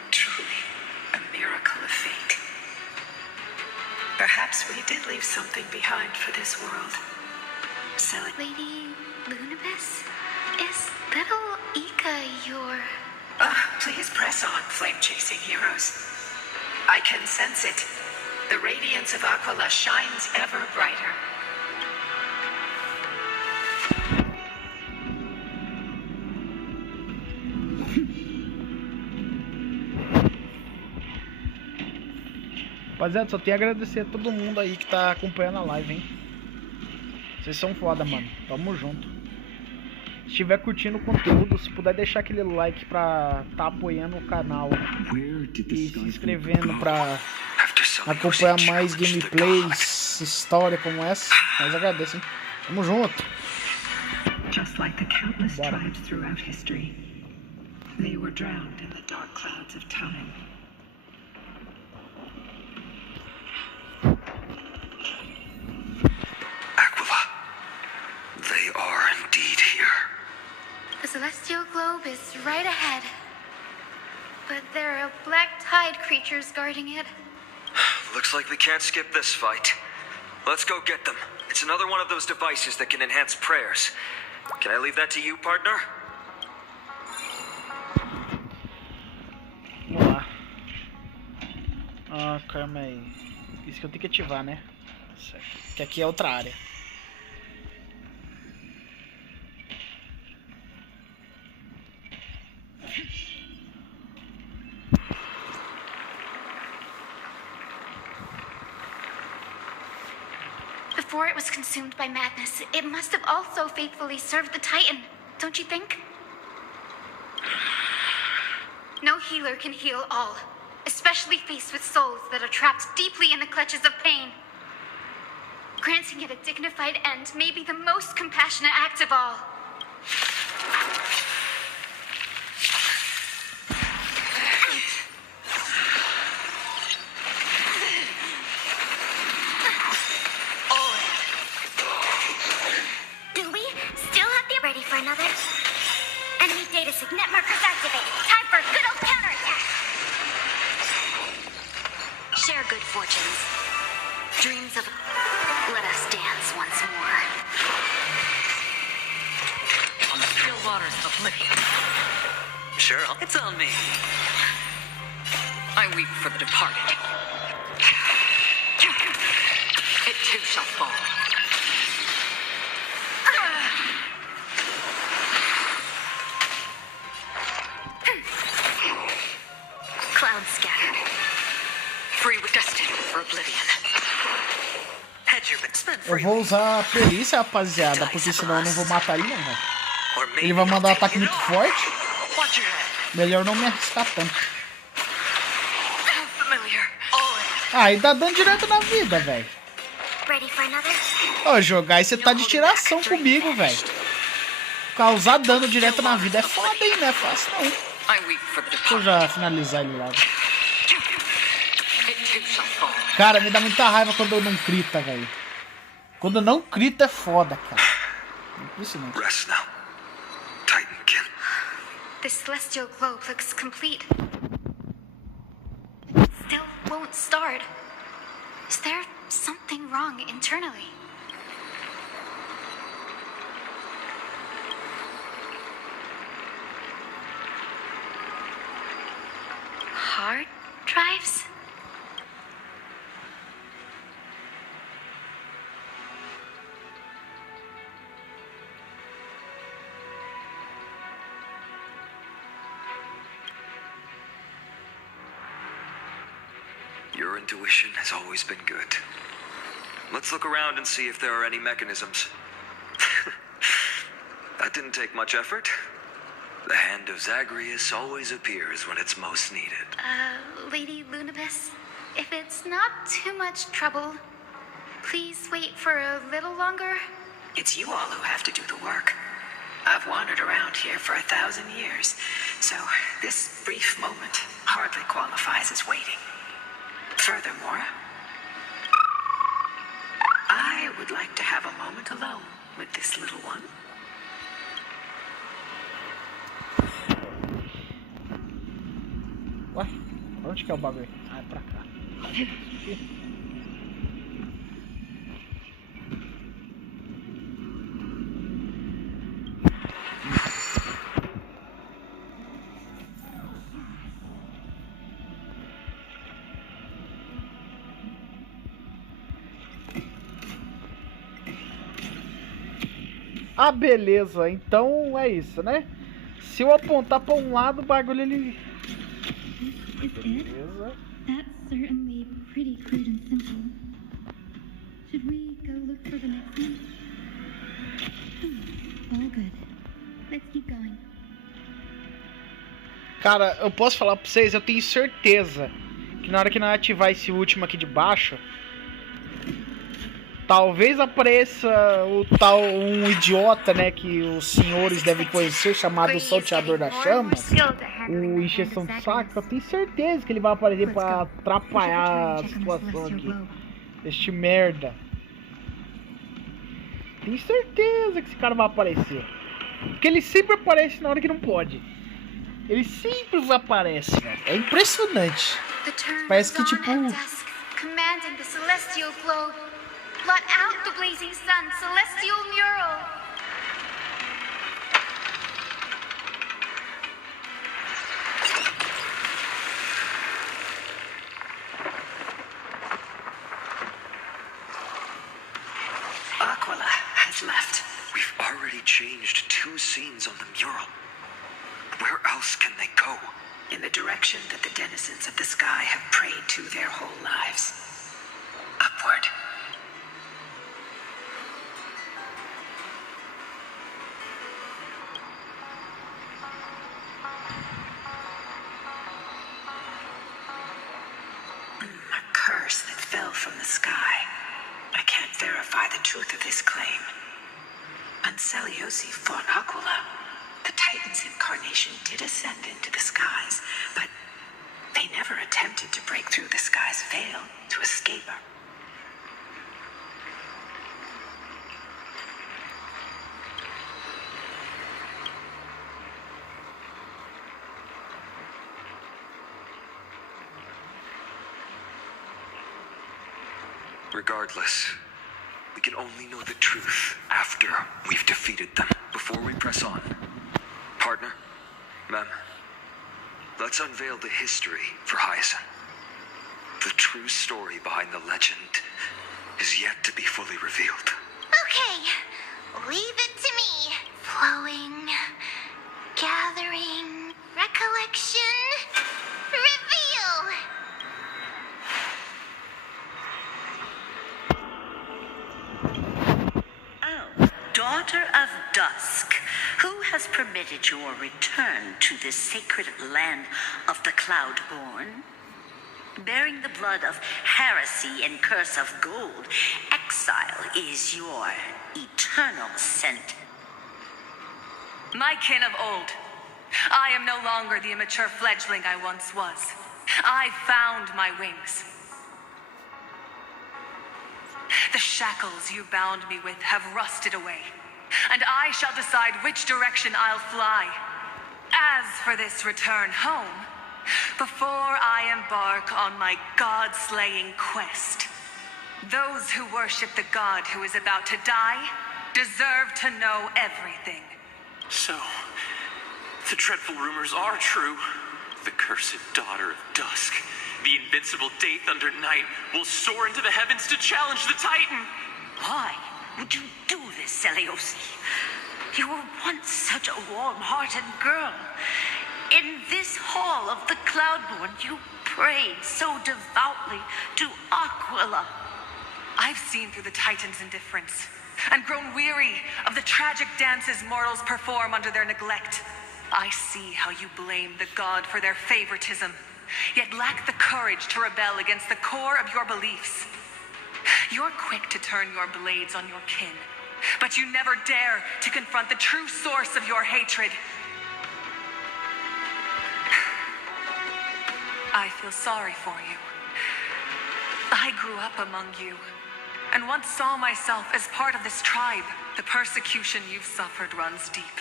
Truly, a miracle of fate. Perhaps we did leave something behind for this world. So, Lady Lunabis? Is little Ika your... please press on, flame-chasing heroes. I can sense it. The radiance of Aquila shines ever brighter. Rapaziada, só tenho a agradecer a todo mundo aí que tá acompanhando a live, hein? Vocês são foda, mano. Tamo junto. Se estiver curtindo o conteúdo, se puder deixar aquele like pra tá apoiando o canal e se inscrevendo pra acompanhar mais gameplays, história como essa, mas agradeço, hein? Tamo junto. Just like the countless tribes throughout history, they were drowned in the dark clouds of time. Aquila, they are indeed here. The celestial globe is right ahead. But there are black tide creatures guarding it. Looks like we can't skip this fight. Let's go get them. It's another one of those devices that can enhance prayers. Can I leave that to you, partner? Vamos lá. Ah, calma aí. Isso que eu tenho que ativar, né? Certo. Que aqui é outra área. Before it was consumed by madness, it must have also faithfully served the Titan, don't you think? No healer can heal all, especially faced with souls that are trapped deeply in the clutches of pain. Granting it a dignified end may be the most compassionate act of all. Do we still have the ready for another? Enemy data signet markers activated. Time for a good old counterattack. Share good fortunes. Dreams of... Let us dance once more. On the still waters of oblivion. Sure, It's on me. I weep for the departed. It too shall fall. Clouds scattered. Free with destiny for oblivion. Eu vou usar a perícia, rapaziada, porque senão eu não vou matar ele não, velho. Ele vai mandar um ataque muito forte. Melhor não me arriscar tanto. Ah, e dá dano direto na vida, velho. Ô, jogar e você tá de tiração comigo, velho. Causar dano direto na vida é foda, hein? Não é fácil, não. Deixa eu já finalizar ele logo. Cara, me dá muita raiva quando eu não crita, velho. Quando não crita é foda, cara. Impressionante. Rest now. Titankin. The celestial globe looks complete. Still won't start. Is there something wrong internally? Hard drives? Your Your intuition has always been good. Let's look around and see if there are any mechanisms. That didn't take much effort. The hand of Zagreus always appears when it's most needed. Lady Lunabis, if it's not too much trouble, please wait for a little longer. It's you all who have to do the work. I've wandered around here for 1,000 years, so this brief moment hardly qualifies as waiting. Furthermore, I would like to have a moment alone with this little one. Ué? Onde que é o bagulho? Ah, é pra cá. Ah, beleza. Então é isso, né? Se eu apontar pra um lado, o bagulho ele... Beleza. That's certainly pretty crude and simple. Should we go look for the next one? All good. Let's keep going. Cara, eu posso falar pra vocês, eu tenho certeza que na hora que nós ativar esse último aqui de baixo, talvez apareça um idiota, né, que os senhores devem conhecer, chamado Salteador da Chama, o encheção de saco. Eu tenho certeza que ele vai aparecer pra atrapalhar a situação aqui. Este merda. Tenho certeza que esse cara vai aparecer. Porque ele sempre aparece na hora que não pode. Ele sempre aparece, velho. É impressionante. Parece que tipo... Commanding the celestial globe. Blot out the blazing sun, celestial mural. Aquila has left. We've already changed 2 scenes on the mural. Where else can they go? In the direction that the denizens of the sky have prayed to their whole lives. Upward. A curse that fell from the sky. I can't verify the truth of this claim. Anseliosi fought Aquila. The Titan's incarnation did ascend into the skies, but they never attempted to break through the sky's veil to escape her. Regardless, we can only know the truth after we've defeated them. Before we press on, partner, ma'am, let's unveil the history for Hyacinth. The true story behind the legend is yet to be fully revealed. Okay, leave it to me. Flowing, gathering, recollection, reveal. Daughter of Dusk, who has permitted your return to this sacred land of the Cloudborn? Bearing the blood of heresy and curse of gold, exile is your eternal sentence. My kin of old, I am no longer the immature fledgling I once was. I found my wings. The shackles you bound me with have rusted away, and I shall decide which direction I'll fly. As for this return home, before I embark on my god-slaying quest, those who worship the god who is about to die deserve to know everything. So, the dreadful rumors are true. The cursed daughter of Dusk, the invincible Day Thunder Knight, will soar into the heavens to challenge the Titan. Why would you do this, Seliosi? You were once such a warm-hearted girl. In this hall of the Cloudborn, you prayed so devoutly to Aquila. I've seen through the Titan's indifference and grown weary of the tragic dances mortals perform under their neglect. I see how you blame the god for their favoritism, yet lack the courage to rebel against the core of your beliefs. You're quick to turn your blades on your kin, but you never dare to confront the true source of your hatred. I feel sorry for you. I grew up among you, and once saw myself as part of this tribe. The persecution you've suffered runs deep.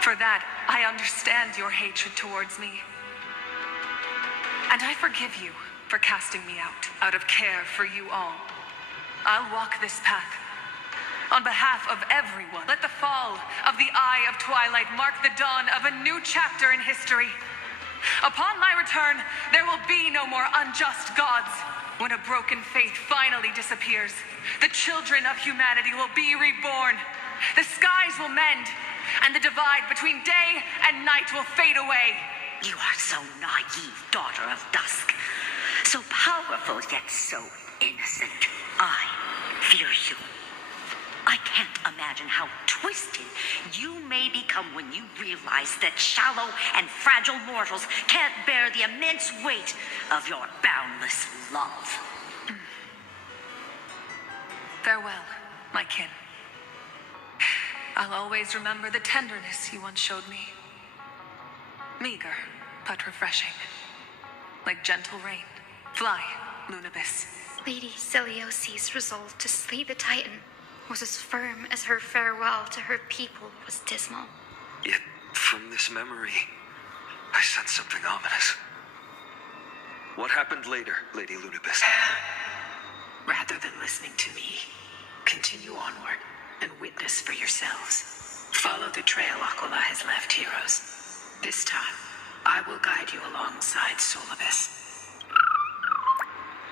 For that, I understand your hatred towards me. And I forgive you for casting me out of care for you all. I'll walk this path. On behalf of everyone, let the fall of the Eye of Twilight mark the dawn of a new chapter in history. Upon my return, there will be no more unjust gods. When a broken faith finally disappears, the children of humanity will be reborn. The skies will mend, and the divide between day and night will fade away. You are so naive, daughter of dusk. So powerful, yet so innocent. I fear you. I can't imagine how twisted you may become when you realize that shallow and fragile mortals can't bear the immense weight of your boundless love. Farewell, my kin. I'll always remember the tenderness you once showed me. Meager, but refreshing. Like gentle rain. Fly, Lunibus. Lady Celiosi's resolve to slay the Titan was as firm as her farewell to her people was dismal. Yet, from this memory, I sense something ominous. What happened later, Lady Lunibus? Rather than listening to me, continue onward and witness for yourselves. Follow the trail Aquila has left, heroes. This time, I will guide you alongside Solibus.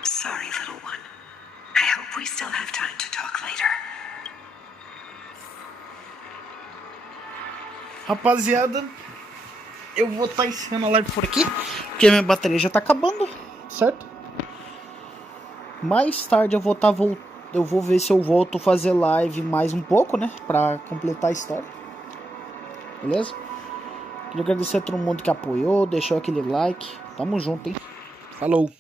Sorry, little one. I hope we still have time to talk later. Rapaziada, eu vou estar encerrando a live por aqui, porque a minha bateria já tá acabando, certo? Mais tarde eu vou ver se eu volto a fazer live mais um pouco, né? Pra completar a história. Beleza? Queria agradecer a todo mundo que apoiou, deixou aquele like. Tamo junto, hein? Falou!